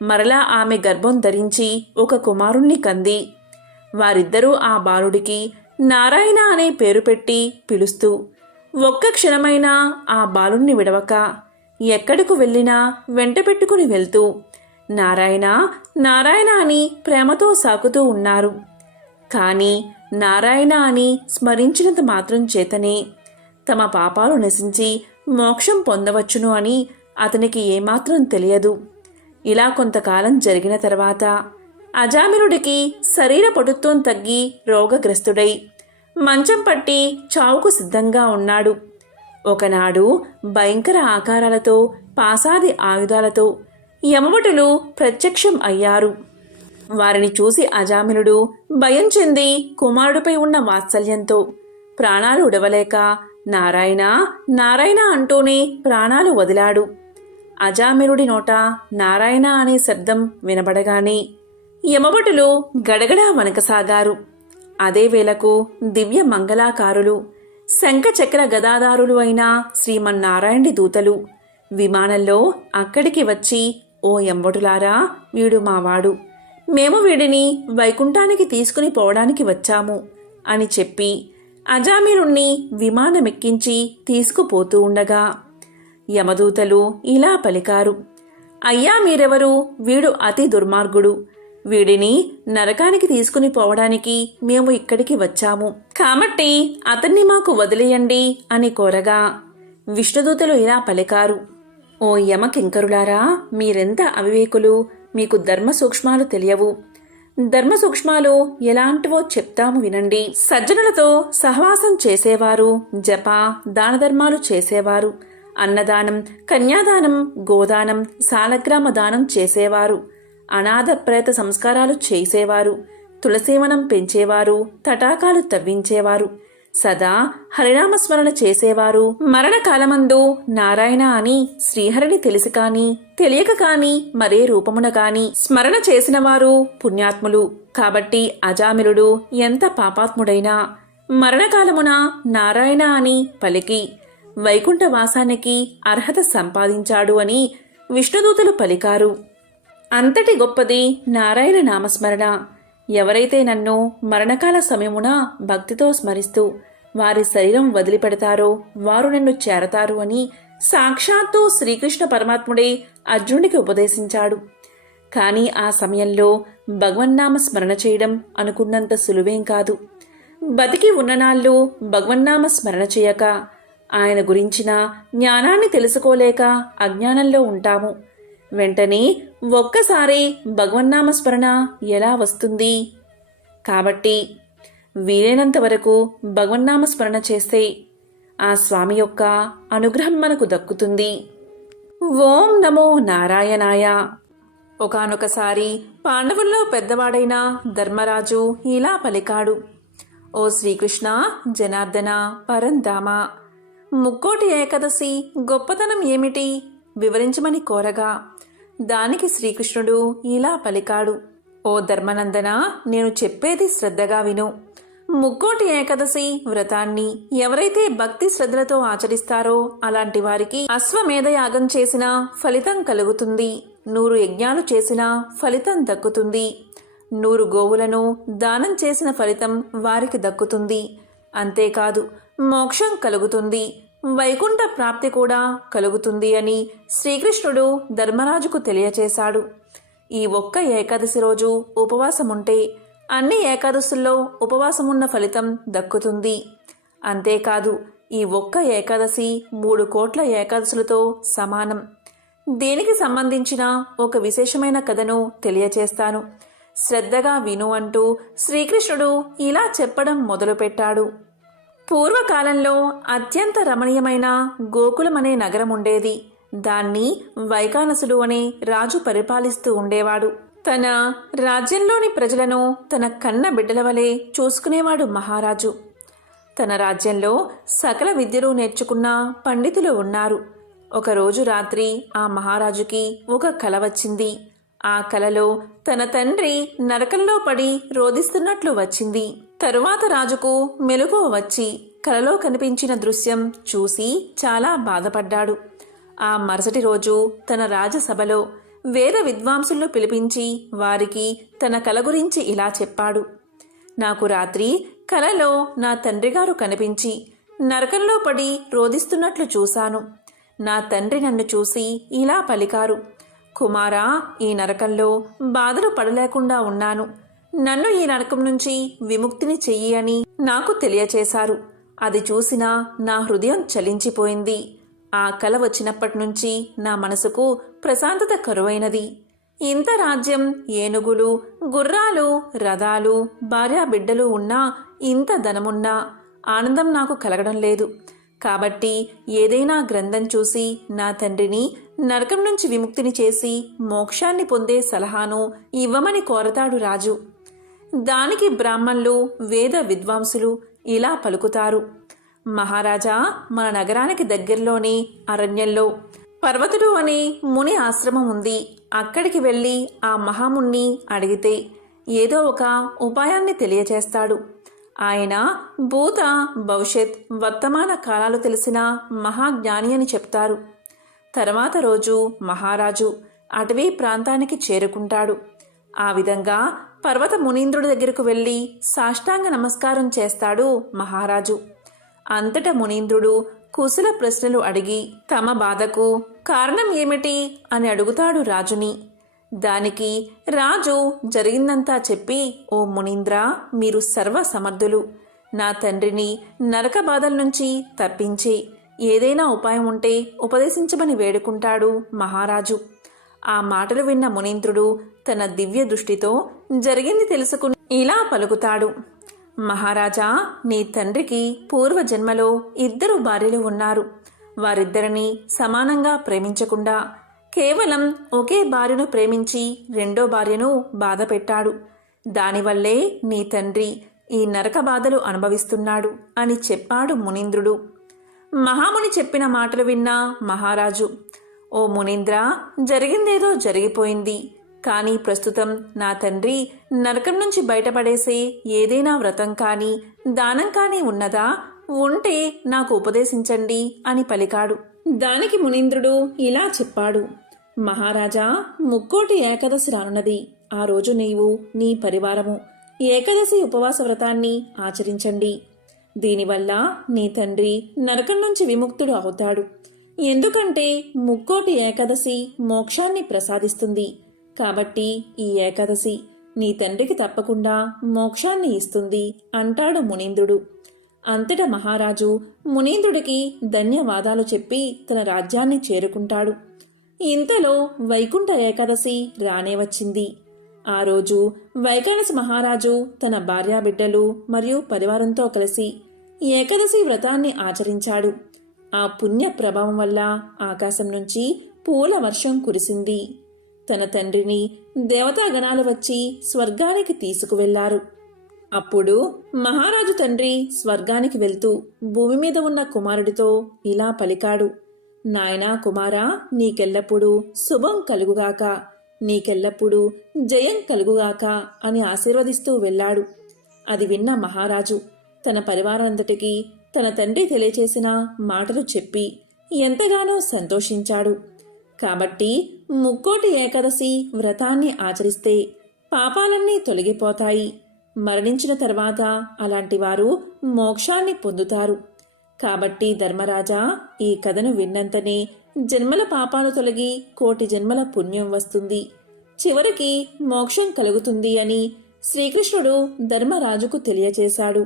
మరలా ఆమె గర్భం ధరించి ఒక కుమారుణ్ణి కంది. వారిద్దరూ ఆ బాలుడికి నారాయణ అనే పేరు పెట్టి పిలుస్తూ ఒక్క క్షణమైనా ఆ బాలుణ్ణి విడవక ఎక్కడకు వెళ్ళినా వెంట పెట్టుకుని వెళ్తూ నారాయణ నారాయణ అని ప్రేమతో సాకుతూ ఉన్నారు. కానీ నారాయణ అని స్మరించినంత మాత్రం చేతనే తమ పాపాలు నశించి మోక్షం పొందవచ్చును అని అతనికి ఏమాత్రం తెలియదు. ఇలా కొంతకాలం జరిగిన తర్వాత అజామినుడికి శరీర పటుత్వం తగ్గి రోగగ్రస్తుడై మంచం పట్టి చావుకు సిద్ధంగా ఉన్నాడు. ఒకనాడు భయంకర ఆకారాలతో పాసాది ఆయుధాలతో యమభటులు ప్రత్యక్షం అయ్యారు. వారిని చూసి అజామినుడు భయం చెంది కుమారుడిపై ఉన్న వాత్సల్యంతో ప్రాణాలు ఉడవలేక నారాయణ నారాయణ అంటూనే ప్రాణాలు వదిలాడు. అజామినుడి నోట నారాయణ అనే శబ్దం వినబడగానే యమభటులు గడగడా వణకసాగారు. అదే వేళకు దివ్య మంగళాకారులు శంఖచక్ర గదాదారులు అయిన శ్రీమన్నారాయణుడి దూతలు విమానంలో అక్కడికి వచ్చి, ఓ ఎంబటులారా, వీడు మావాడు, మేము వీడిని వైకుంఠానికి తీసుకుని పోవడానికి వచ్చాము అని చెప్పి అజామిరుణ్ణి విమానమెక్కించి తీసుకుపోతూ ఉండగా యమదూతలు ఇలా పలికారు, అయ్యా మీరెవరు? వీడు అతి దుర్మార్గుడు, వీడిని నరకానికి తీసుకుని పోవడానికి మేము ఇక్కడికి వచ్చాము, కాబట్టి అతన్ని మాకు వదిలేయండి అని కోరగా విష్ణుదూతలు ఇలా పలికారు, ఓ యమకింకరులారా, మీరెంత అవివేకులు, మీకు ధర్మ సూక్ష్మాలు తెలియవు. ధర్మ సూక్ష్మాలు ఎలాంటివో చెప్తాము వినండి. సజ్జనులతో సహవాసం చేసేవారు, జప దానధర్మాలు చేసేవారు, అన్నదానం, కన్యాదానం, గోదానం, సాలగ్రామ దానం చేసేవారు, అనాథ ప్రేత సంస్కారాలు చేసేవారు, తులసీవనం పెంచేవారు, తటాకాలు తవ్వించేవారు, సదా హరినామస్మరణ చేసేవారు, మరణకాలమందు నారాయణ అని శ్రీహరిని తెలిసి కాని తెలియక కాని మరే రూపమున కాని స్మరణ చేసినవారు పుణ్యాత్ములు. కాబట్టి అజామిలుడు ఎంత పాపాత్ముడైనా మరణకాలమున నారాయణ అని పలికి వైకుంఠవాసానికి అర్హత సంపాదించాడు అని విష్ణుదూతలు పలికారు. అంతటి గొప్పది నారాయణ నామస్మరణ. ఎవరైతే నన్ను మరణకాల సమయమున భక్తితో స్మరిస్తూ వారి శరీరం వదిలిపెడతారో వారు నన్ను చేరతారు అని సాక్షాత్తు శ్రీకృష్ణ పరమాత్ముడే అర్జునుడికి ఉపదేశించాడు. కాని ఆ సమయంలో భగవన్నామ స్మరణ చేయడం అనుకున్నంత సులువేం కాదు. బతికి ఉన్ననాళ్ళు భగవన్నామ స్మరణ చేయక ఆయన గురించిన జ్ఞానాన్ని తెలుసుకోలేక అజ్ఞానంలో ఉంటాము. వెంటనే ఒక్కసారి భగవన్నామస్మరణ ఎలా వస్తుంది? కాబట్టి వీలైనంత వరకు భగవన్నామస్మరణ చేస్తే ఆ స్వామి యొక్క అనుగ్రహం మనకు దక్కుతుంది. ఓం నమో నారాయణాయ. ఒకానొకసారి పాండవుల్లో పెద్దవాడైన ధర్మరాజు ఇలా పలికాడు, ఓ శ్రీకృష్ణ జనార్దన పరంధామ, ముక్కోటి ఏకాదశి గొప్పతనం ఏమిటి వివరించమని కోరగా దానికి శ్రీకృష్ణుడు ఇలా పలికాడు, ఓ ధర్మనందన, నేను చెప్పేది శ్రద్ధగా విను. ముక్కోటి ఏకాదశి వ్రతాన్ని ఎవరైతే భక్తి శ్రద్ధలతో ఆచరిస్తారో అలాంటి వారికి అశ్వమేధ యాగం చేసిన ఫలితం కలుగుతుంది, 100 యజ్ఞాలు చేసిన ఫలితం దక్కుతుంది, 100 గోవులను దానం చేసిన ఫలితం వారికి దక్కుతుంది. అంతేకాదు మోక్షం కలుగుతుంది, వైకుంఠ ప్రాప్తి కూడా కలుగుతుంది అని శ్రీకృష్ణుడు ధర్మరాజుకు తెలియచేశాడు. ఈ ఒక్క ఏకాదశి రోజు ఉపవాసముంటే అన్ని ఏకాదశుల్లో ఉపవాసమున్న ఫలితం దక్కుతుంది. అంతేకాదు ఈ ఒక్క ఏకాదశి 3 కోట్ల ఏకాదశులతో సమానం. దీనికి సంబంధించిన ఒక విశేషమైన కథను తెలియచేస్తాను, శ్రద్ధగా విను అంటూ శ్రీకృష్ణుడు ఇలా చెప్పడం మొదలుపెట్టాడు. పూర్వకాలంలో అత్యంత రమణీయమైన గోకులం అనే నగరం ఉండేది. దాన్ని వైకానసుడు అనే రాజు పరిపాలిస్తూ ఉండేవాడు. తన రాజ్యంలోని ప్రజలను తన కన్న బిడ్డల వలె చూసుకునేవాడు మహారాజు. తన రాజ్యంలో సకల విద్యలు నేర్చుకున్న పండితులు ఉన్నారు. ఒకరోజు రాత్రి ఆ మహారాజుకి ఒక కల వచ్చింది. ఆ కలలో తన తండ్రి నరకంలో పడి రోదిస్తున్నట్లు వచ్చింది. తరువాత రాజుకు మెలకువ వచ్చి కలలో కనిపించిన దృశ్యం చూసి చాలా బాధపడ్డాడు. ఆ మరుసటి రోజు తన రాజసభలో వేద విద్వాంసులను పిలిపించి వారికి తన కల గురించి ఇలా చెప్పాడు. నాకు రాత్రి కలలో నా తండ్రిగారు కనిపించి నరకంలో పడి రోదిస్తున్నట్లు చూశాను. నా తండ్రి నన్ను చూసి ఇలా పలికారు, కుమారా, ఈ నరకంలో బాధలు పడలేకుండా ఉన్నాను, నన్ను ఈ నరకం నుంచి విముక్తిని చెయ్యి అని నాకు తెలియచేశారు. అది చూసిన నా హృదయం చలించిపోయింది. ఆ కల వచ్చినప్పటి నుంచి నా మనసుకు ప్రశాంతత కరువైనది. ఇంత రాజ్యం, ఏనుగులు, గుర్రాలు, రథాలు, భార్యా బిడ్డలు ఉన్నా, ఇంత ధనమున్నా ఆనందం నాకు కలగడం లేదు. కాబట్టి ఏదైనా గ్రంథం చూసి నా తండ్రిని నరకం నుంచి విముక్తిని చేసి మోక్షాన్ని పొందే సలహాను ఇవ్వమని కోరతాడు రాజు. దానికి బ్రాహ్మణులు, వేద విద్వాంసులు ఇలా పలుకుతారు, మహారాజా, మన నగరానికి దగ్గరలోని అరణ్యంలో పర్వతుడు అనే ముని ఆశ్రమం ఉంది. అక్కడికి వెళ్ళి ఆ మహాముని అడిగితే ఏదో ఒక ఉపాయాన్ని తెలియచేస్తాడు. ఆయన భూత, భవిష్యత్, వర్తమాన కాలాలు తెలిసిన మహాజ్ఞాని అని చెప్తారు. తర్వాత రోజు మహారాజు అటవీ ప్రాంతానికి చేరుకుంటాడు. ఆ విధంగా పర్వత మునీంద్రుడి దగ్గరకు వెళ్ళి సాష్టాంగ నమస్కారం చేస్తాడు మహారాజు. అంతటా మునీంద్రుడు కుశల ప్రశ్నలు అడిగి తమ బాధకు కారణం ఏమిటి అని అడుగుతాడు రాజుని. దానికి రాజు జరిగిందంతా చెప్పి, ఓ మునీంద్ర, మీరు సర్వ సమర్థులు. నా తండ్రిని నరక బాధల నుంచి తప్పించి ఏదైనా ఉపాయం ఉంటే ఉపదేశించమని వేడుకుంటాడు మహారాజు. ఆ మాటలు విన్న మునీంద్రుడు తన దివ్య దృష్టితో జరిగింది తెలుసుకుని ఇలా పలుకుతాడు. మహారాజా, నీ తండ్రికి పూర్వజన్మలో 2 భార్యలు ఉన్నారు. వారిద్దరిని సమానంగా ప్రేమించకుండా కేవలం ఒకే భార్యను ప్రేమించి రెండో భార్యను బాధ పెట్టాడు. దానివల్లే నీ తండ్రి ఈ నరక బాధలు అనుభవిస్తున్నాడు అని చెప్పాడు మునీంద్రుడు. మహాముని చెప్పిన మాటలు విన్న మహారాజు, ఓ మునీంద్ర, జరిగిందేదో జరిగిపోయింది. కానీ ప్రస్తుతం నా తండ్రి నరకం నుంచి బయటపడేసే ఏదైనా వ్రతం కానీ దానం కానీ ఉన్నదా? ఉంటే నాకు ఉపదేశించండి అని పలికాడు. దానికి మునీంద్రుడు ఇలా చెప్పాడు. మహారాజా, ముక్కోటి ఏకాదశి రానున్నది. ఆ రోజు నీవు నీ పరివారము ఏకాదశి ఉపవాస వ్రతాన్ని ఆచరించండి. దీనివల్ల నీ తండ్రి నరకం నుంచి విముక్తుడు అవుతాడు. ఎందుకంటే ముక్కోటి ఏకాదశి మోక్షాన్ని ప్రసాదిస్తుంది. కాబట్టి ఈ ఏకాదశి నీ తండ్రికి తప్పకుండా మోక్షాన్ని ఇస్తుంది అంటాడు మునీంద్రుడు. అంతటా మహారాజు మునీంద్రుడికి ధన్యవాదాలు చెప్పి తన రాజ్యాన్ని చేరుకుంటాడు. ఇంతలో వైకుంఠ ఏకాదశి రానే వచ్చింది. ఆ రోజు వైకానసి మహారాజు తన భార్యాబిడ్డలు మరియు పరివారంతో కలిసి ఏకాదశి వ్రతాన్ని ఆచరించాడు. ఆ పుణ్య ప్రభావం వల్ల ఆకాశం నుంచి పూల వర్షం కురిసింది. తన తండ్రిని దేవతాగణాలు వచ్చి స్వర్గానికి తీసుకువెళ్లారు. అప్పుడు మహారాజు తండ్రి స్వర్గానికి వెళ్తూ భూమి మీద ఉన్న కుమారుడితో ఇలా పలికాడు. నాయనా కుమారా, నీకెల్లప్పుడూ శుభం కలుగుగాక, నీకెల్లప్పుడూ జయం కలుగుగాక అని ఆశీర్వదిస్తూ వెళ్ళాడు. అది విన్న మహారాజు తన పరివారానంతటికీ తన తండ్రి తెలియచేసిన మాటలు చెప్పి ఎంతగానో సంతోషించాడు. కాబట్టి ముక్కోటి ఏకాదశి వ్రతాన్ని ఆచరిస్తే పాపాలన్నీ తొలగిపోతాయి. మరణించిన తర్వాత అలాంటి వారు మోక్షాన్ని పొందుతారు. కాబట్టి ధర్మరాజా, ఈ కథను విన్నంతనే జన్మల పాపాలు తొలగి కోటి జన్మల పుణ్యం వస్తుంది, చివరికి మోక్షం కలుగుతుంది అని శ్రీకృష్ణుడు ధర్మరాజుకు తెలియచేశాడు.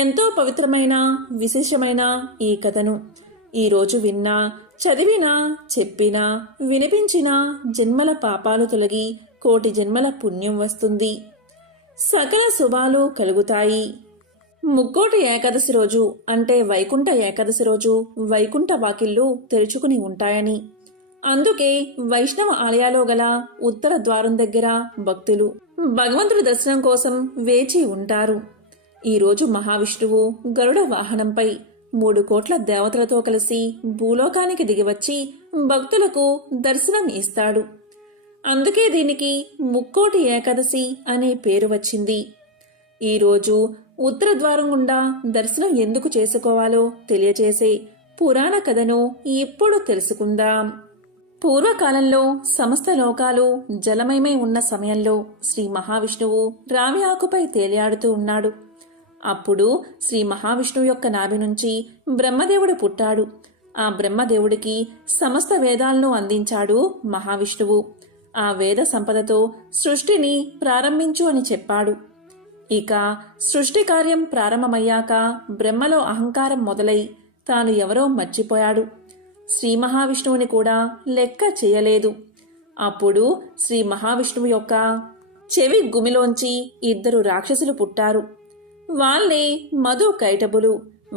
ఎంతో పవిత్రమైన విశేషమైన ఈ కథను ఈరోజు విన్నా, చదివినా, చెప్పినా, వినిపించినా జన్మల పాపాలు తొలగి కోటి జన్మల పుణ్యం వస్తుంది, సకల శుభాలు కలుగుతాయి. ముక్కోటి ఏకాదశి రోజు అంటే వైకుంఠ ఏకాదశి రోజు వైకుంఠ వాకిళ్లు తెరుచుకుని ఉంటాయని, అందుకే వైష్ణవ ఆలయాలో గల ఉత్తర ద్వారం దగ్గర భక్తులు భగవంతుడి దర్శనం కోసం వేచి ఉంటారు. ఈరోజు మహావిష్ణువు గరుడ వాహనంపై 3 కోట్ల దేవతలతో కలిసి భూలోకానికి దిగివచ్చి భక్తులకు దర్శనం ఇస్తాడు. అందుకే దీనికి ముక్కోటి ఏకాదశి అనే పేరు వచ్చింది. ఈరోజు ఉత్తర ద్వారం గుండా దర్శనం ఎందుకు చేసుకోవాలో తెలియచేసే పురాణ కథను ఇప్పుడు తెలుసుకుందాం. పూర్వకాలంలో సమస్త లోకాలు జలమయమై ఉన్న సమయంలో శ్రీ మహావిష్ణువు రావి ఆకుపై తేలియాడుతూ ఉన్నాడు. అప్పుడు శ్రీ మహావిష్ణువు యొక్క నాభి నుంచి బ్రహ్మదేవుడు పుట్టాడు. ఆ బ్రహ్మదేవుడికి సమస్త వేదాలను అందించాడు మహావిష్ణువు. ఆ వేద సంపదతో సృష్టిని ప్రారంభించు అని చెప్పాడు. ఇక సృష్టి కార్యం ప్రారంభమయ్యాక బ్రహ్మలో అహంకారం మొదలై తాను ఎవరో మర్చిపోయాడు. శ్రీ మహావిష్ణువుని కూడా లెక్క చేయలేదు. అప్పుడు శ్రీ మహావిష్ణువు యొక్క చెవి గుమిలోంచి 2 రాక్షసులు పుట్టారు. వాళ్ళే మధు కైటబులు.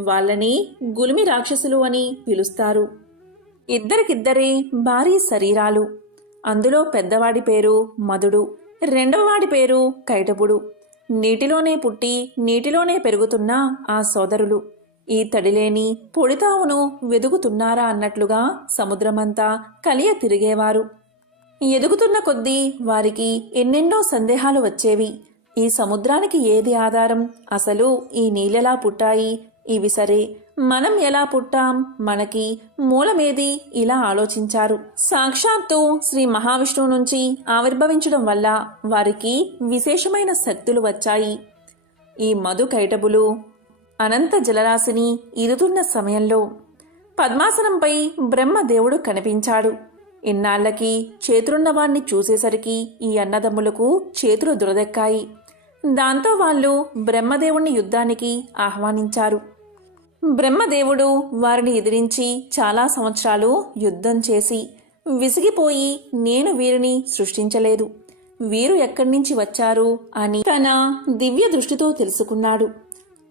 వాళ్ళని గులిమి రాక్షసులు అని పిలుస్తారు. ఇద్దరికిద్దరే భారీ శరీరాలు. అందులో పెద్దవాడి పేరు మధుడు, రెండవవాడి పేరు కైటబుడు. నీటిలోనే పుట్టి నీటిలోనే పెరుగుతున్న ఆ సోదరులు ఈ తడిలేని పొడితావును వెదుగుతున్నారా అన్నట్లుగా సముద్రమంతా కలియ తిరిగేవారు. ఎదుగుతున్న కొద్దీ వారికి ఎన్నెన్నో సందేహాలు వచ్చేవి. ఈ సముద్రానికి ఏది ఆధారం? అసలు ఈ నీళ్ళెలా పుట్టాయి? ఇవి సరే, మనం ఎలా పుట్టాం? మనకి మూలమేది? ఇలా ఆలోచించారు. సాక్షాత్తు శ్రీ మహావిష్ణువు నుంచి ఆవిర్భవించడం వల్ల వారికి విశేషమైన శక్తులు వచ్చాయి. ఈ మధు కైటబులు అనంత జలరాశిని ఈదుతున్న సమయంలో పద్మాసనంపై బ్రహ్మదేవుడు కనిపించాడు. ఇన్నాళ్లకి చేతులున్నవాణ్ణి చూసేసరికి ఈ అన్నదమ్ములకు చేతులు దురదెక్కాయి. దాంతో వాళ్ళు బ్రహ్మదేవుణ్ణి యుద్ధానికి ఆహ్వానించారు. బ్రహ్మదేవుడు వారిని ఎదిరించి చాలా సంవత్సరాలు యుద్ధం చేసి విసిగిపోయి, నేను వీరిని సృష్టించలేదు, వీరు ఎక్కడి నుంచి వచ్చారు అని తన దివ్య దృష్టితో తెలుసుకున్నాడు.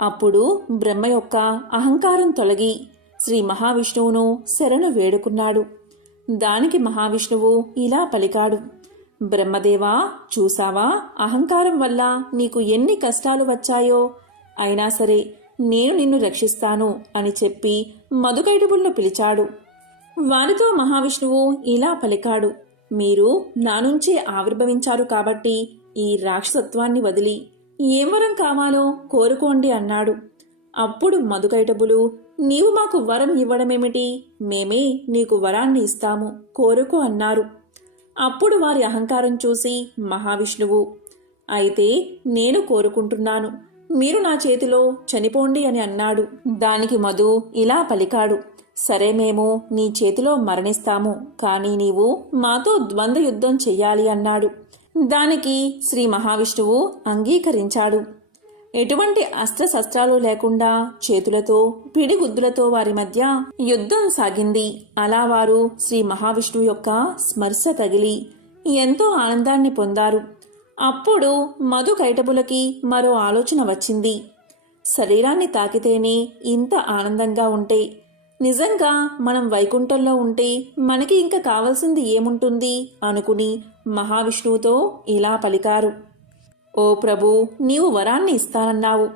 అప్పుడు బ్రహ్మ యొక్క అహంకారం తొలగి శ్రీ మహావిష్ణువును శరణు వేడుకున్నాడు. దానికి మహావిష్ణువు ఇలా పలికాడు: బ్రహ్మదేవా, చూసావా, అహంకారం వల్ల నీకు ఎన్ని కష్టాలు వచ్చాయో, అయినా సరే నేను నిన్ను రక్షిస్తాను అని చెప్పి మధుకైటబులను పిలిచాడు. వారితో మహావిష్ణువు ఇలా పలికాడు: మీరు నా నుంచే ఆవిర్భవించారు కాబట్టి ఈ రాక్షసత్వాన్ని వదిలి ఏం వరం కావాలో కోరుకోండి అన్నాడు. అప్పుడు మధుకైటబులు, నీవు మాకు వరం ఇవ్వడమేమిటి? మేమే నీకు వరాన్ని ఇస్తాము, కోరుకో అన్నారు. అప్పుడు వారి అహంకారం చూసి మహావిష్ణువు, అయితే నేను కోరుకుంటున్నాను, మీరు నా చేతిలో చనిపోండి అని అన్నాడు. దానికి మధు ఇలా పలికాడు: సరే, మేము నీ చేతిలో మరణిస్తాము, కానీ నీవు మాతో ద్వంద్వ యుద్ధం చెయ్యాలి అన్నాడు. దానికి శ్రీ మహావిష్ణువు అంగీకరించాడు. ఎటువంటి అస్త్రశస్త్రాలు లేకుండా చేతులతో పిడిగుద్దులతో వారి మధ్య యుద్ధం సాగింది. అలా వారు శ్రీ మహావిష్ణువు యొక్క స్పర్శ తగిలి ఎంతో ఆనందాన్ని పొందారు. అప్పుడు మధు కైటబులకి మరో ఆలోచన వచ్చింది. శరీరాన్ని తాకితేనే ఇంత ఆనందంగా ఉంటే నిజంగా మనం వైకుంఠంలో ఉంటే మనకి ఇంకా కావలసింది ఏముంటుంది అనుకుని మహావిష్ణువుతో ఇలా పలికారు: ఓ ప్రభు, నీవు వరాన్ని ఇస్తానన్నావు,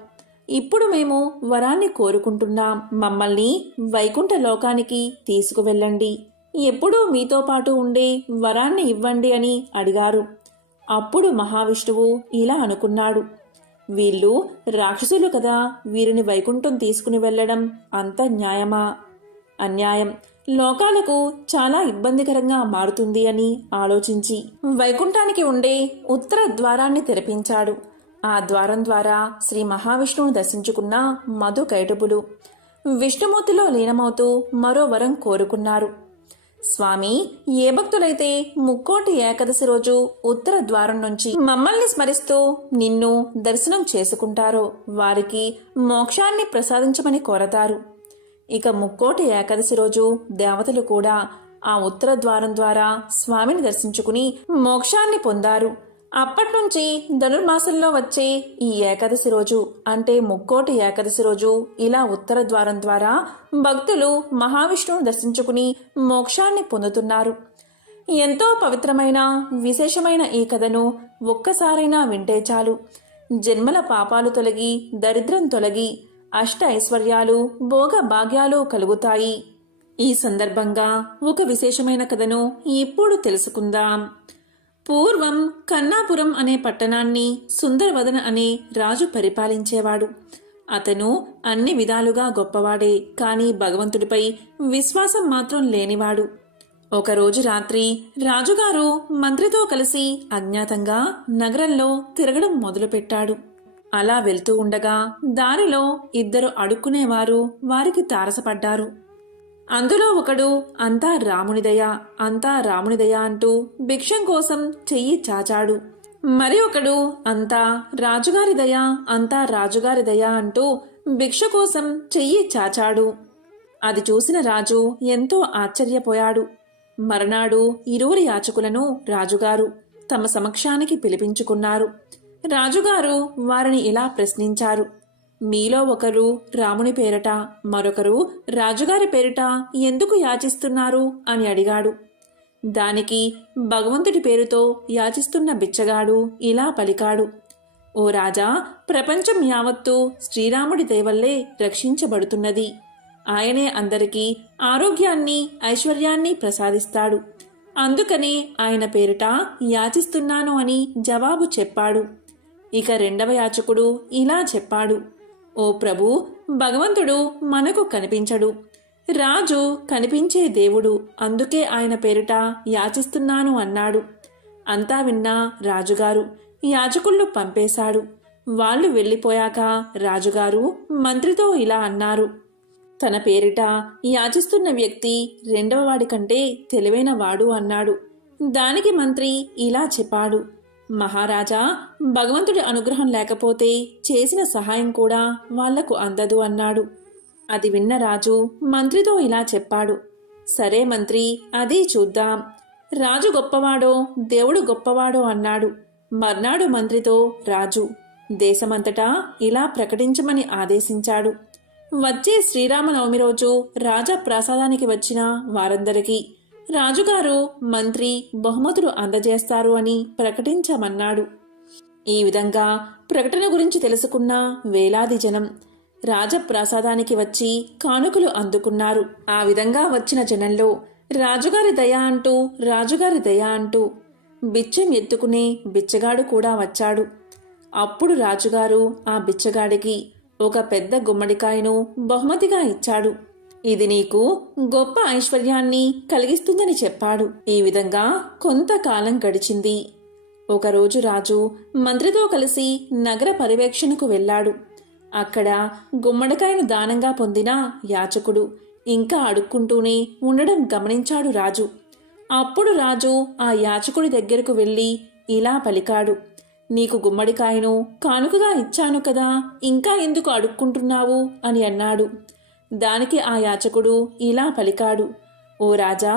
ఇప్పుడు మేము వరాన్ని కోరుకుంటున్నాం, మమ్మల్ని వైకుంఠ లోకానికి తీసుకువెళ్ళండి, ఎప్పుడూ మీతో పాటు ఉండే వరాన్ని ఇవ్వండి అని అడిగారు. అప్పుడు మహావిష్ణువు ఇలా అనుకున్నాడు: వీళ్ళు రాక్షసులు కదా, వీరిని వైకుంఠం తీసుకుని వెళ్లడం అంత న్యాయమా? అన్యాయం, లోకాలకు చాలా ఇబ్బందికరంగా మారుతుంది అని ఆలోచించి వైకుంఠానికి ఉండే ఉత్తర ద్వారాన్ని తెరిపించాడు. ఆ ద్వారం ద్వారా శ్రీ మహావిష్ణువును దర్శించుకున్న మధు కైటబులు విష్ణుమూర్తిలో లీనమవుతూ మరో వరం కోరుకున్నారు. స్వామి, ఏ భక్తులైతే ముక్కోటి ఏకాదశి రోజు ఉత్తర ద్వారం నుంచి మమ్మల్ని స్మరిస్తూ నిన్ను దర్శనం చేసుకుంటారో వారికి మోక్షాన్ని ప్రసాదించమని కోరతారు. ఇక ముక్కోటి ఏకాదశి రోజు దేవతలు కూడా ఆ ఉత్తర ద్వారం ద్వారా స్వామిని దర్శించుకుని మోక్షాన్ని పొందారు. అప్పట్నుంచి ధనుర్మాసంలో వచ్చే ఈ ఏకాదశి రోజు అంటే ముక్కోటి ఏకాదశి రోజు ఇలా ఉత్తర ద్వారం ద్వారా భక్తులు మహావిష్ణువును దర్శించుకుని మోక్షాన్ని పొందుతున్నారు. ఎంతో పవిత్రమైన విశేషమైన ఈ కథను ఒక్కసారైనా వింటే చాలు, జన్మల పాపాలు తొలగి దరిద్రం తొలగి అష్ట ఐశ్వర్యాలు భోగ భాగ్యాలు కలుగుతాయి. ఈ సందర్భంగా ఒక విశేషమైన కథను ఇప్పుడు తెలుసుకుందాం. పూర్వం కన్నాపురం అనే పట్టణాన్ని సుందరవదన అనే రాజు పరిపాలించేవాడు. అతను అన్ని విధాలుగా గొప్పవాడే, కాని భగవంతుడిపై విశ్వాసం మాత్రం లేనివాడు. ఒకరోజు రాత్రి రాజుగారు మంత్రితో కలిసి అజ్ఞాతంగా నగరంలో తిరగడం మొదలుపెట్టాడు. అలా వెళ్తూ ఉండగా దారిలో ఇద్దరు అడుక్కునేవారు వారికి తారసపడ్డారు. అందులో ఒకడు అంతా రామునిదయ, అంతా రామునిదయ అంటూ భిక్షం కోసం చెయ్యి చాచాడు. మరి ఒకడు అంతా రాజుగారిదయ, అంతా రాజుగారిదయ అంటూ భిక్ష కోసం చెయ్యి చాచాడు. అది చూసిన రాజు ఎంతో ఆశ్చర్యపోయాడు. మర్నాడు ఇరువురి యాచకులను రాజుగారు తమ సమక్షానికి పిలిపించుకున్నారు. రాజుగారు వారిని ఇలా ప్రశ్నించారు: మీలో ఒకరు రాముని పేరట, మరొకరు రాజుగారి పేరిట ఎందుకు యాచిస్తున్నారు అని అడిగాడు. దానికి భగవంతుడి పేరుతో యాచిస్తున్న బిచ్చగాడు ఇలా పలికాడు: ఓ రాజా, ప్రపంచం యావత్తూ శ్రీరాముడి దయవల్లే రక్షించబడుతున్నది. ఆయనే అందరికీ ఆరోగ్యాన్ని ఐశ్వర్యాన్ని ప్రసాదిస్తాడు. అందుకనే ఆయన పేరిట యాచిస్తున్నాను అని జవాబు చెప్పాడు. ఇక రెండవ యాచకుడు ఇలా చెప్పాడు, ఓ ప్రభు, భగవంతుడు మనకు కనిపించడు. రాజు కనిపించే దేవుడు, అందుకే ఆయన పేరిట యాచిస్తున్నాను అన్నాడు. అంతా విన్నా రాజుగారు యాచకుళ్ళు పంపేశాడు. వాళ్ళు వెళ్ళిపోయాక రాజుగారు మంత్రితో ఇలా అన్నారు, తన పేరిట యాచిస్తున్న వ్యక్తి రెండవ వాడి కంటే తెలివైన వాడు అన్నాడు. దానికి మంత్రి ఇలా చెప్పాడు, మహారాజా, భగవంతుడి అనుగ్రహం లేకపోతే చేసిన సహాయం కూడా వాళ్లకు అందదు అన్నాడు. అది విన్న రాజు మంత్రితో ఇలా చెప్పాడు, సరే మంత్రి, అదీ చూద్దాం. రాజు గొప్పవాడో దేవుడు గొప్పవాడో అన్నాడు. మర్నాడు మంత్రితో రాజు దేశమంతటా ఇలా ప్రకటించమని ఆదేశించాడు. వచ్చే శ్రీరామనవమి రోజు రాజప్రాసాదానికి వచ్చిన వారందరికీ రాజుగారు మంత్రి బహుమతులు అందజేస్తారు అని ప్రకటించమన్నాడు. ఈ విధంగా ప్రకటన గురించి తెలుసుకున్న వేలాది జనం రాజప్రాసాదానికి వచ్చి కానుకలు అందుకున్నారు. ఆ విధంగా వచ్చిన జనంలో రాజుగారి దయ అంటూ బిచ్చం ఎత్తుకునే బిచ్చగాడు కూడా వచ్చాడు. అప్పుడు రాజుగారు ఆ బిచ్చగాడికి ఒక పెద్ద గుమ్మడికాయను బహుమతిగా ఇచ్చాడు. ఇది నీకు గొప్ప ఐశ్వర్యాన్ని కలిగిస్తుందని చెప్పాడు. ఈ విధంగా కొంతకాలం గడిచింది. ఒకరోజు రాజు మంత్రితో కలిసి నగర పర్యవేక్షణకు వెళ్ళాడు. అక్కడ గుమ్మడికాయను దానంగా పొందిన యాచకుడు ఇంకా అడుక్కుంటూనే ఉండడం గమనించాడు రాజు. అప్పుడు రాజు ఆ యాచకుడి దగ్గరకు వెళ్ళి ఇలా పలికాడు, నీకు గుమ్మడికాయను కానుకగా ఇచ్చాను కదా, ఇంకా ఎందుకు అడుక్కుంటున్నావు అని అన్నాడు. దానికి ఆ యాచకుడు ఇలా పలికాడు, ఓ రాజా,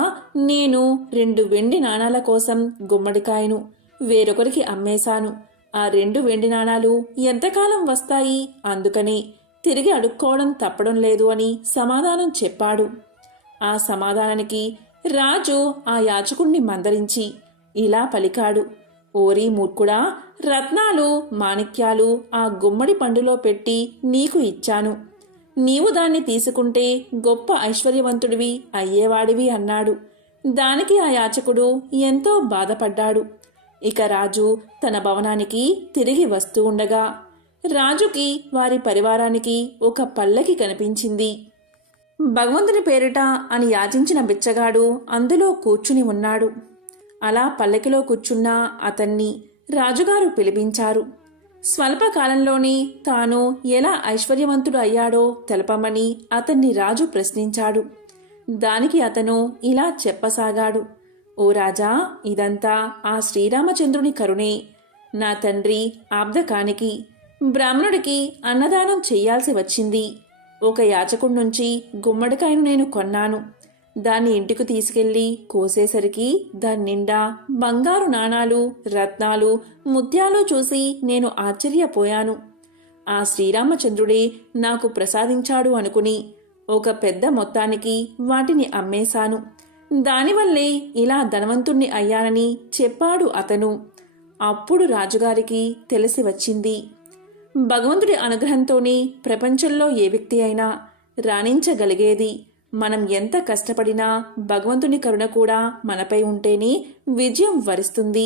నేను 2 వెండి నాణాల కోసం గుమ్మడికాయను వేరొకరికి అమ్మేశాను. ఆ 2 వెండి నాణాలు ఎంతకాలం వస్తాయి, అందుకని తిరిగి అడుక్కోవడం తప్పడం లేదు అని సమాధానం చెప్పాడు. ఆ సమాధానానికి రాజు ఆ యాచకుణ్ణి మందరించి ఇలా పలికాడు, ఓరి మూర్ఖుడా, రత్నాలు మాణిక్యాలు ఆ గుమ్మడి పండులో పెట్టి నీకు ఇచ్చాను. నీవు దాన్ని తీసుకుంటే గొప్ప ఐశ్వర్యవంతుడివి అయ్యేవాడివి అన్నాడు. దానికి ఆ యాచకుడు ఎంతో బాధపడ్డాడు. ఇక రాజు తన భవనానికి తిరిగి వస్తూ ఉండగా రాజుకి వారి పరివారానికి ఒక పల్లకి కనిపించింది. భగవంతుని పేరిట అని యాచించిన బిచ్చగాడు అందులో కూర్చుని ఉన్నాడు. అలా పల్లకిలో కూర్చున్న అతన్ని రాజుగారు పిలిపించారు. స్వల్పకాలంలోనే తాను ఎలా ఐశ్వర్యవంతుడు అయ్యాడో తెలపమని అతన్ని రాజు ప్రశ్నించాడు. దానికి అతను ఇలా చెప్పసాగాడు, ఓ రాజా, ఇదంతా ఆ శ్రీరామచంద్రుని కరుణే. నా తండ్రి ఆబ్దకానికి బ్రాహ్మణుడికి అన్నదానం చెయ్యాల్సి వచ్చింది. ఒక యాచకుడి నుంచి గుమ్మడికాయను నేను కొన్నాను. దాన్ని ఇంటికి తీసుకెళ్లి కోసేసరికి దాని నిండా బంగారు నాణాలు, రత్నాలు, ముత్యాలు చూసి నేను ఆశ్చర్యపోయాను. ఆ శ్రీరామచంద్రుడే నాకు ప్రసాదించాడు అనుకుని ఒక పెద్ద మొత్తానికి వాటిని అమ్మేశాను. దానివల్లే ఇలా ధనవంతుణ్ణి అయ్యానని చెప్పాడు అతను. అప్పుడు రాజుగారికి తెలిసి వచ్చింది, భగవంతుడి అనుగ్రహంతోనే ప్రపంచంలో ఏ వ్యక్తి అయినా రాణించగలిగేది. మనం ఎంత కష్టపడినా భగవంతుని కరుణ కూడా మనపై ఉంటేనే విజయం వరిస్తుంది.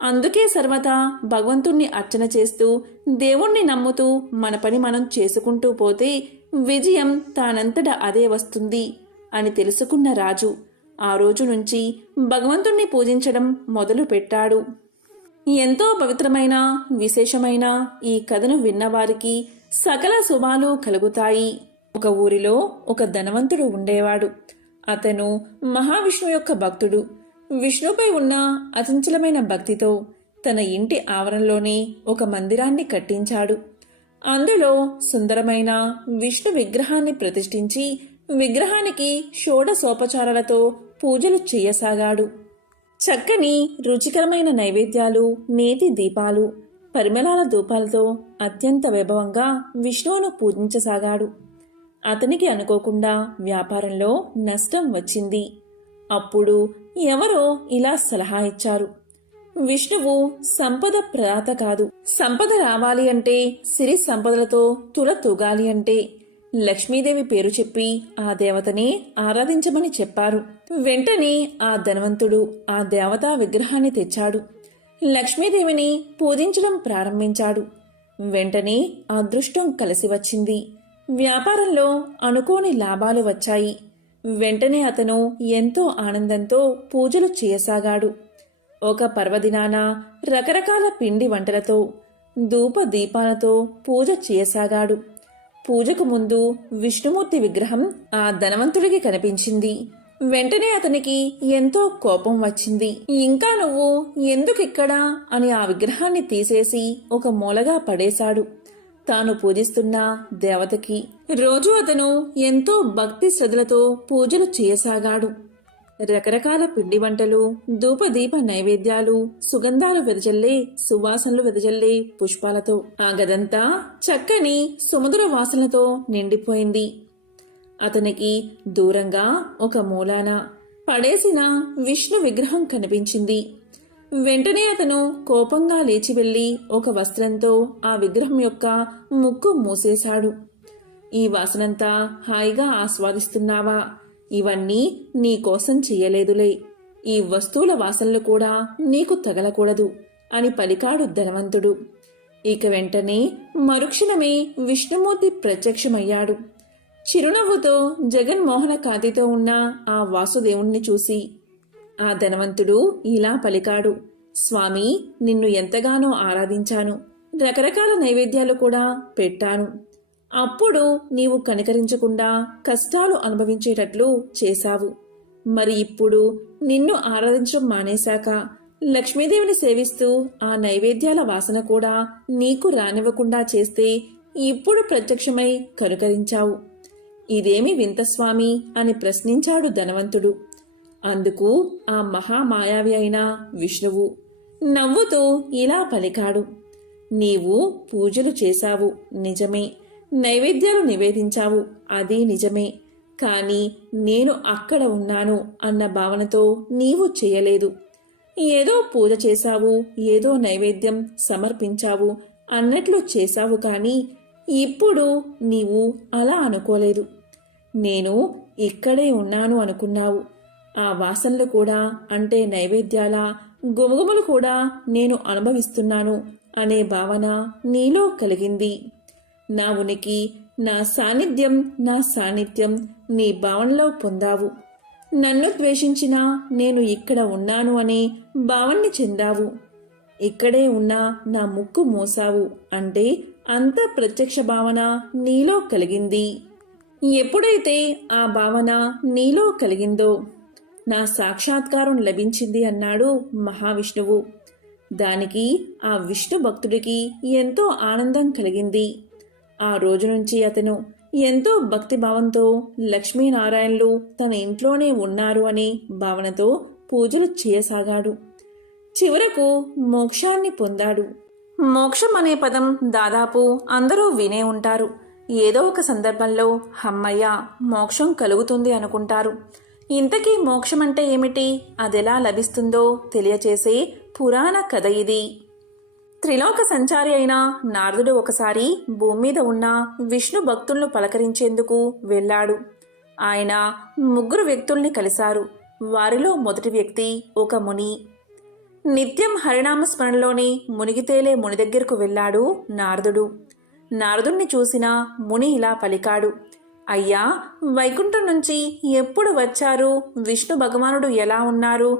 అందుకే సర్వదా భగవంతుణ్ణి అర్చన చేస్తూ దేవుణ్ణి నమ్ముతూ మన పని మనం చేసుకుంటూ పోతే విజయం తానంతట అదే వస్తుంది అని తెలుసుకున్న రాజు ఆ రోజు నుంచి భగవంతుణ్ణి పూజించడం మొదలు పెట్టాడు. ఎంతో పవిత్రమైన విశేషమైన ఈ కథను విన్నవారికి సకల శుభాలు కలుగుతాయి. ఒక ఊరిలో ఒక ధనవంతుడు ఉండేవాడు. అతను మహావిష్ణువు యొక్క భక్తుడు. విష్ణుపై ఉన్న అచంచలమైన భక్తితో తన ఇంటి ఆవరణలోనే ఒక మందిరాన్ని కట్టించాడు. అందులో సుందరమైన విష్ణు విగ్రహాన్ని ప్రతిష్ఠించి విగ్రహానికి షోడశోపచారాలతో పూజలు చేయసాగాడు. చక్కని రుచికరమైన నైవేద్యాలు, నేతి దీపాలు, పరిమళాల ధూపాలతో అత్యంత వైభవంగా విష్ణువును పూజించసాగాడు. అతనికి అనుకోకుండా వ్యాపారంలో నష్టం వచ్చింది. అప్పుడు ఎవరో ఇలా సలహా ఇచ్చారు, విష్ణువు సంపద ప్రదాత కాదు. సంపద రావాలి అంటే, సిరి సంపదలతో తుల తూగాలి అంటే లక్ష్మీదేవి పేరు చెప్పి ఆ దేవతనే ఆరాధించమని చెప్పారు. వెంటనే ఆ ధనవంతుడు ఆ దేవతా విగ్రహాన్ని తెచ్చాడు. లక్ష్మీదేవిని పూజించడం ప్రారంభించాడు. వెంటనే అదృష్టం కలిసి వచ్చింది. వ్యాపారంలో అనుకోని లాభాలు వచ్చాయి. వెంటనే అతను ఎంతో ఆనందంతో పూజలు చేయసాగాడు. ఒక పర్వదినాన రకరకాల పిండి వంటలతో ధూప దీపాలతో పూజ చేయసాగాడు. పూజకు ముందు విష్ణుమూర్తి విగ్రహం ఆ ధనవంతుడికి కనిపించింది. వెంటనే అతనికి ఎంతో కోపం వచ్చింది. ఇంకా నువ్వు ఎందుకిక్కడా అని ఆ విగ్రహాన్ని తీసేసి ఒక మూలగా పడేశాడు. తాను పూజిస్తున్న దేవతకి. రోజు అతను ఎంతో భక్తి శ్రద్ధలతో పూజలు చేయసాగాడు. రకరకాల పిండి వంటలు, ధూపదీప నైవేద్యాలు, సుగంధాలు వెదజల్లే, సువాసనలు వెదజల్లే పుష్పాలతో ఆ గదంతా చక్కని సుమధుర వాసనలతో నిండిపోయింది. అతనికి దూరంగా ఒక మూలాన పడేసిన విష్ణు విగ్రహం కనిపించింది. వెంటనే అతను కోపంగా లేచి వెళ్లి ఒక వస్త్రంతో ఆ విగ్రహం యొక్క ముక్కు మూసేశాడు. ఈ వాసనంతా హాయిగా ఆస్వాదిస్తున్నావా? ఇవన్నీ నీకోసం చెయ్యలేదులే. ఈ వస్తువుల వాసనలు కూడా నీకు తగలకూడదు అని పలికాడు ధనవంతుడు. ఇక వెంటనే మరుక్షణమే విష్ణుమూర్తి ప్రత్యక్షమయ్యాడు. చిరునవ్వుతో జగన్మోహన కాంతితో ఉన్న ఆ వాసుదేవుణ్ణి చూసి ఆ ధనవంతుడు ఇలా పలికాడు. స్వామి, నిన్ను ఎంతగానో ఆరాధించాను. రకరకాల నైవేద్యాలు కూడా పెట్టాను. అప్పుడు నీవు కనికరించకుండా కష్టాలు అనుభవించేటట్లు చేశావు. మరి ఇప్పుడు నిన్ను ఆరాధించడం మానేశాక లక్ష్మీదేవిని సేవిస్తూ ఆ నైవేద్యాల వాసన కూడా నీకు రానివ్వకుండా చేస్తే ఇప్పుడు ప్రత్యక్షమై కనుకరించావు. ఇదేమి వింత స్వామి అని ప్రశ్నించాడు ధనవంతుడు. అందుకు ఆ మహామాయావి అయిన విష్ణువు నవ్వుతూ ఇలా పలికాడు. నీవు పూజలు చేశావు నిజమే, నైవేద్యాలు నివేదించావు అది నిజమే. కాని నేను అక్కడ ఉన్నాను అన్న భావనతో నీవు చేయలేదు. ఏదో పూజ చేశావు, ఏదో నైవేద్యం సమర్పించావు అన్నట్లు చేశావు. కాని ఇప్పుడు నీవు అలా అనుకోలేదు. నేను ఇక్కడే ఉన్నాను అనుకున్నావు. ఆ వాసనలు కూడా అంటే నైవేద్యాల గుమగుమలు కూడా నేను అనుభవిస్తున్నాను అనే భావన నీలో కలిగింది. నా ఉనికి, నా సాన్నిధ్యం నీ భావనలో పొందావు. నన్ను ద్వేషించినా నేను ఇక్కడ ఉన్నాను అనే భావన్ని చెందావు. ఇక్కడే ఉన్నా నా ముక్కు మోసావు అంటే అంత ప్రత్యక్ష భావన నీలో కలిగింది. ఎప్పుడైతే ఆ భావన నీలో కలిగిందో నా సాక్షాత్కారం లభించింది అన్నాడు మహావిష్ణువు. దానికి ఆ విష్ణు భక్తుడికి ఎంతో ఆనందం కలిగింది. ఆ రోజు నుంచి అతను ఎంతో భక్తిభావంతో లక్ష్మీనారాయణులు తన ఇంట్లోనే ఉన్నారు అనే భావనతో పూజలు చేయసాగాడు. చివరకు మోక్షాన్ని పొందాడు. మోక్షం అనే పదం దాదాపు అందరూ వినే ఉంటారు. ఏదో ఒక సందర్భంలో హమ్మయ్య మోక్షం కలుగుతుంది అనుకుంటారు. ఇంతకీ మోక్షం అంటే ఏమిటి, అదెలా లభిస్తుందో తెలియచేసే పురాణ కథ ఇది. త్రిలోక సంచారి అయిన నారదుడు ఒకసారి భూమి మీద ఉన్న విష్ణు భక్తులను పలకరించేందుకు వెళ్ళాడు. ఆయన 3 వ్యక్తుల్ని కలిశారు. వారిలో మొదటి వ్యక్తి ఒక ముని. నిత్యం హరినామ స్మరణలోనే మునిగితేలే ముని దగ్గరకు వెళ్ళాడు నారదుడు. నారదుణ్ణి చూసిన ముని ఇలా పలికాడు. అయ్యా, వైకుంఠం నుంచి ఎప్పుడు వచ్చారు? విష్ణు భగవానుడు ఎలా ఉన్నారు?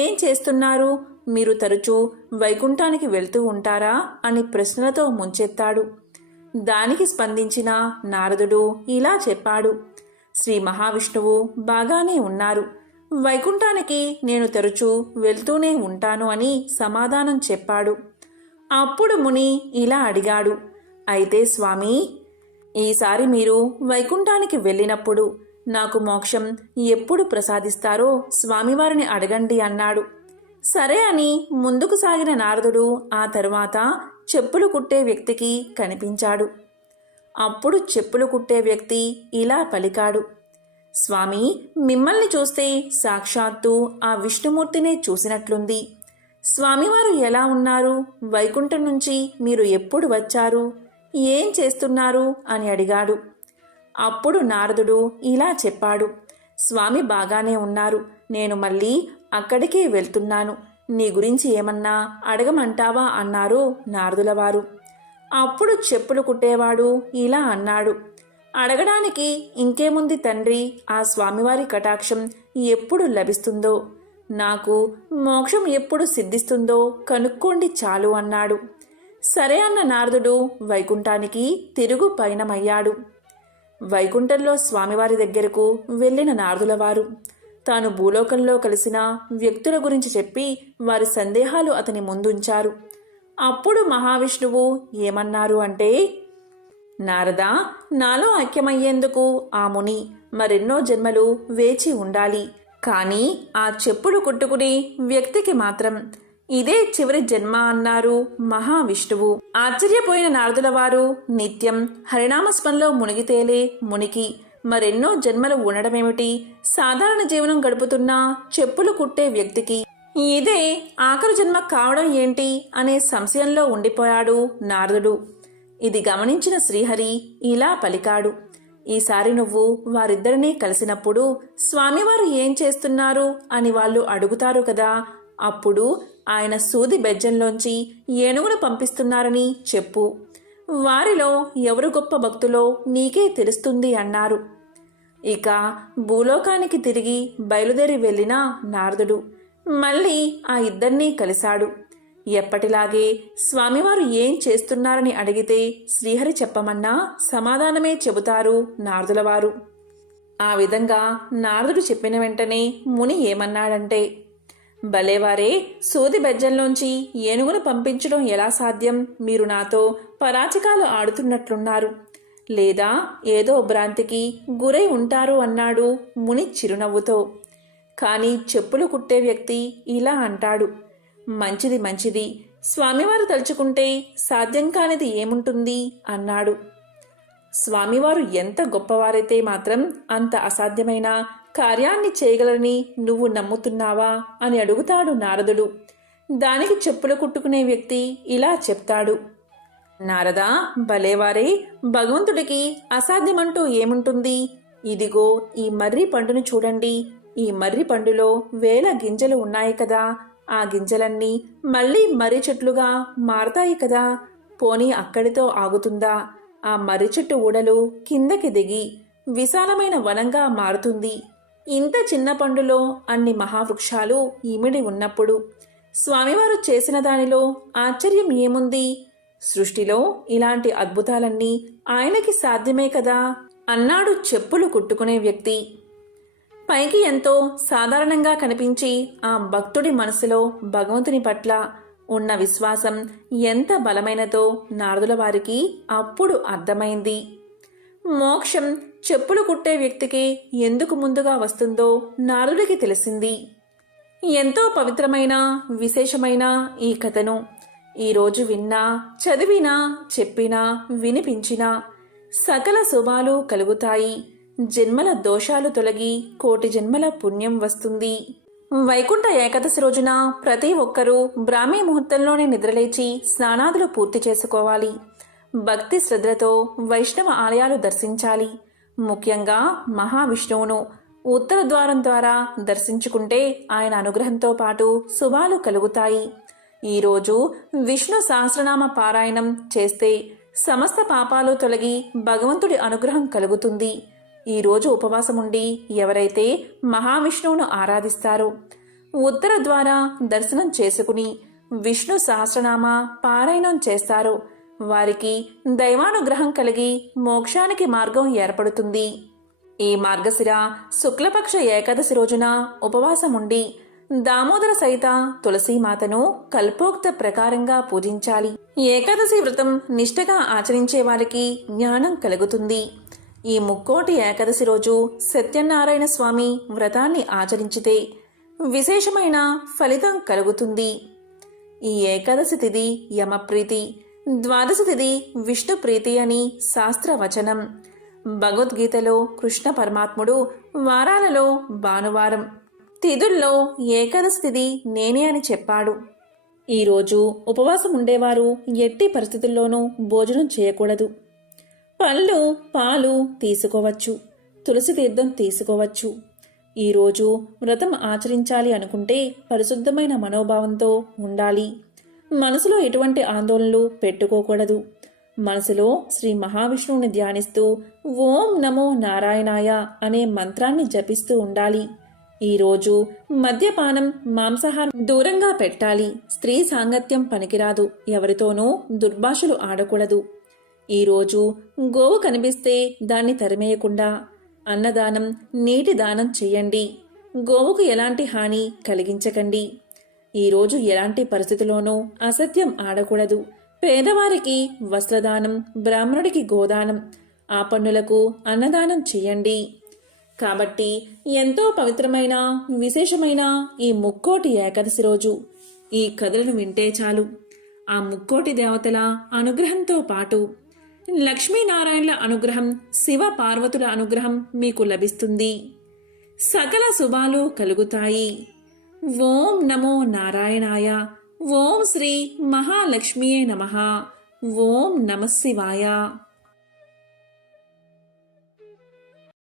ఏం చేస్తున్నారు? మీరు తరచూ వైకుంఠానికి వెళ్తూ ఉంటారా అని ప్రశ్నలతో ముంచెత్తాడు. దానికి స్పందించిన నారదుడు ఇలా చెప్పాడు. శ్రీ మహావిష్ణువు బాగానే ఉన్నారు. వైకుంఠానికి నేను తరచూ వెళ్తూనే ఉంటాను అని సమాధానం చెప్పాడు. అప్పుడు ముని ఇలా అడిగాడు. అయితే స్వామి, ఈసారి మీరు వైకుంఠానికి వెళ్ళినప్పుడు నాకు మోక్షం ఎప్పుడు ప్రసాదిస్తారో స్వామివారిని అడగండి అన్నాడు. సరే అని ముందుకు సాగిన నారదుడు ఆ తరువాత చెప్పులు కుట్టే వ్యక్తికి కనిపించాడు. అప్పుడు చెప్పులు కుట్టే వ్యక్తి ఇలా పలికాడు. స్వామి, మిమ్మల్ని చూస్తే సాక్షాత్తు ఆ విష్ణుమూర్తినే చూసినట్లుంది. స్వామివారు ఎలా ఉన్నారు? వైకుంఠం నుంచి మీరు ఎప్పుడు వచ్చారు? ఏం చేస్తున్నారు అని అడిగాడు. అప్పుడు నారదుడు ఇలా చెప్పాడు. స్వామి బాగానే ఉన్నారు. నేను మళ్ళీ అక్కడికే వెళ్తున్నాను. నీ గురించి ఏమన్నా అడగమంటావా అన్నారు నారదులవారు. అప్పుడు చెప్పులు కుట్టేవాడు ఇలా అన్నాడు. అడగడానికి ఇంకేముంది తండ్రి, ఆ స్వామివారి కటాక్షం ఎప్పుడు లభిస్తుందో, నాకు మోక్షం ఎప్పుడు సిద్ధిస్తుందో కనుక్కోండి చాలు అన్నాడు. సరే అన్న నారదుడు వైకుంఠానికి తిరుగు పయనమయ్యాడు. వైకుంఠంలో స్వామివారి దగ్గరకు వెళ్ళిన నారదులవారు తాను భూలోకంలో కలిసిన వ్యక్తుల గురించి చెప్పి వారి సందేహాలు అతని ముందుంచారు. అప్పుడు మహావిష్ణువు ఏమన్నారు అంటే, నారదా, నాలో ఐక్యమయ్యేందుకు ఆ ముని మరెన్నో జన్మలు వేచి ఉండాలి. కానీ ఆ చెప్పులు కుట్టుకునే వ్యక్తికి మాత్రం ఇదే చివరి జన్మ అన్నారు మహావిష్ణువు. ఆశ్చర్యపోయిన నారదులవారు నిత్యం హరినామస్మరణలో మునిగితేలే మునికి మరెన్నో జన్మలు ఉండడమేమిటి, సాధారణ జీవనం గడుపుతున్న చెప్పులు కుట్టే వ్యక్తికి ఇదే ఆఖరి జన్మ కావడం ఏంటి అనే సంశయంలో ఉండిపోయాడు నారదుడు. ఇది గమనించిన శ్రీహరి ఇలా పలికాడు. ఈసారి నువ్వు వారిద్దరినీ కలిసినప్పుడు స్వామివారు ఏం చేస్తున్నారు అని వాళ్ళు అడుగుతారు కదా, అప్పుడు ఆయన సూది బెజ్జంలోంచి ఏనుగును పంపిస్తున్నారని చెప్పు. వారిలో ఎవరు గొప్ప భక్తులో నీకే తెలుస్తుంది అన్నారు. ఇక భూలోకానికి తిరిగి బయలుదేరి వెళ్ళిన నారదుడు మళ్ళీ ఆ ఇద్దరినీ కలిశాడు. ఎప్పటిలాగే స్వామివారు ఏం చేస్తున్నారని అడిగితే శ్రీహరి చెప్పమన్నా సమాధానమే చెబుతారు నారదులవారు. ఆ విధంగా నారదుడు చెప్పిన వెంటనే ముని ఏమన్నాడంటే, భలేవారే, సూది బెజ్జంలోంచి ఏనుగును పంపించడం ఎలా సాధ్యం? మీరు నాతో పరాచికాలు ఆడుతున్నట్లున్నారు, లేదా ఏదో భ్రాంతికి గురై ఉంటారు అన్నాడు ముని చిరునవ్వుతో. కానీ చెప్పులు కుట్టే వ్యక్తి ఇలా అంటాడు, మంచిది మంచిది, స్వామివారు తలుచుకుంటే సాధ్యం కానిది ఏముంటుంది అన్నాడు. స్వామివారు ఎంత గొప్పవారైతే మాత్రం అంత అసాధ్యమైన కార్యాన్ని చేయగలరని నువ్వు నమ్ముతున్నావా అని అడుగుతాడు నారదుడు. దానికి చెప్పులు కుట్టుకునే వ్యక్తి ఇలా చెప్తాడు, నారదా, భలేవారే, భగవంతుడికి అసాధ్యమంటూ ఏముంటుంది? ఇదిగో ఈ మర్రి పండును చూడండి. ఈ మర్రి పండులో వేల గింజలు ఉన్నాయి కదా, ఆ గింజలన్నీ మళ్ళీ మర్రి చెట్లుగా మారతాయి కదా. పోనీ అక్కడితో ఆగుతుందా? ఆ మర్రి చెట్టు ఊడలు కిందకి దిగి విశాలమైన వనంగా మారుతుంది. ఇంత చిన్న పండులో అన్ని మహావృక్షాలు ఇమిడి ఉన్నప్పుడు స్వామివారు చేసిన దానిలో ఆశ్చర్యం ఏముంది? సృష్టిలో ఇలాంటి అద్భుతాలన్నీ ఆయనకి సాధ్యమే కదా అన్నాడు చెప్పులు కుట్టుకునే వ్యక్తి. పైకి ఎంతో సాధారణంగా కనిపించి ఆ భక్తుడి మనసులో భగవంతుని పట్ల ఉన్న విశ్వాసం ఎంత బలమైనదో నారదుల వారికి అప్పుడు అర్థమైంది. మోక్షం చెప్పులు కుట్టే వ్యక్తికి ఎందుకు ముందుగా వస్తుందో నారదుడికి తెలిసింది. ఎంతో పవిత్రమైన విశేషమైన ఈ కథను ఈరోజు విన్నా, చదివినా, చెప్పినా, వినిపించినా సకల శుభాలు కలుగుతాయి. జన్మల దోషాలు తొలగి కోటి జన్మల పుణ్యం వస్తుంది. వైకుంఠ ఏకాదశి రోజున ప్రతి ఒక్కరూ బ్రాహ్మీ ముహూర్తంలోనే నిద్రలేచి స్నానాదులు పూర్తి చేసుకోవాలి. భక్తి శ్రద్ధలతో వైష్ణవ ఆలయాలు దర్శించాలి. ముఖ్యంగా మహావిష్ణువును ఉత్తర ద్వారం ద్వారా దర్శించుకుంటే ఆయన అనుగ్రహంతో పాటు శుభాలు కలుగుతాయి. ఈరోజు విష్ణు సహస్రనామ పారాయణం చేస్తే సమస్త పాపాలు తొలగి భగవంతుడి అనుగ్రహం కలుగుతుంది. ఈరోజు ఉపవాసముండి ఎవరైతే మహావిష్ణువును ఆరాధిస్తారో, ఉత్తర ద్వారా దర్శనం చేసుకుని విష్ణు సహస్రనామ పారాయణం చేస్తారో వారికి దైవానుగ్రహం కలిగి మోక్షానికి మార్గం ఏర్పడుతుంది. ఈ మార్గశిర శుక్లపక్ష ఏకాదశి రోజున ఉపవాసముండి దామోదర సహిత తులసీమాతను కల్పోక్త ప్రకారంగా పూజించాలి. ఏకాదశి వ్రతం నిష్ఠగా ఆచరించే వారికి జ్ఞానం కలుగుతుంది. ఈ ముక్కోటి ఏకాదశి రోజు సత్యనారాయణ స్వామి వ్రతాన్ని ఆచరించితే విశేషమైన ఫలితం కలుగుతుంది. ఈ ఏకాదశి తిథి యమప్రీతి, ద్వాదశి తిథి విష్ణు ప్రీతి అని శాస్త్రవచనం. భగవద్గీతలో కృష్ణ పరమాత్ముడు వారాలలో భానువారం, తిథుల్లో ఏకాదశి తిథి నేనే అని చెప్పాడు. ఈరోజు ఉపవాసం ఉండేవారు ఎట్టి పరిస్థితుల్లోనూ భోజనం చేయకూడదు. పళ్ళు, పాలు తీసుకోవచ్చు, తులసి తీర్థం తీసుకోవచ్చు. ఈరోజు వ్రతం ఆచరించాలి అనుకుంటే పరిశుద్ధమైన మనోభావంతో ఉండాలి. మనసులో ఎటువంటి ఆందోళనలు పెట్టుకోకూడదు. మనసులో శ్రీ మహావిష్ణువుని ధ్యానిస్తూ ఓం నమో నారాయణాయ అనే మంత్రాన్ని జపిస్తూ ఉండాలి. ఈరోజు మద్యపానం, మాంసాహారం దూరంగా పెట్టాలి. స్త్రీ సాంగత్యం పనికిరాదు. ఎవరితోనూ దుర్భాషలు ఆడకూడదు. ఈరోజు గోవు కనిపిస్తే దాన్ని తరిమేయకుండా అన్నదానం, నీటి దానం చెయ్యండి. గోవుకు ఎలాంటి హాని కలిగించకండి. ఈరోజు ఎలాంటి పరిస్థితిలోనూ అసత్యం ఆడకూడదు. పేదవారికి వస్త్రదానం, బ్రాహ్మణుడికి గోదానం, ఆపన్నులకు అన్నదానం చెయ్యండి. కాబట్టి ఎంతో పవిత్రమైన, విశేషమైన ఈ ముక్కోటి ఏకాదశి రోజు ఈ కథలను వింటే చాలు ఆ ముక్కోటి దేవతల అనుగ్రహంతో పాటు లక్ష్మీనారాయణుల అనుగ్రహం, శివ పార్వతుల అనుగ్రహం మీకు లభిస్తుంది. సకల శుభాలు కలుగుతాయి. ఓం నమో నారాయణాయ. ఓం శ్రీ మహాలక్ష్మియే నమః. ఓం నమః శివాయ.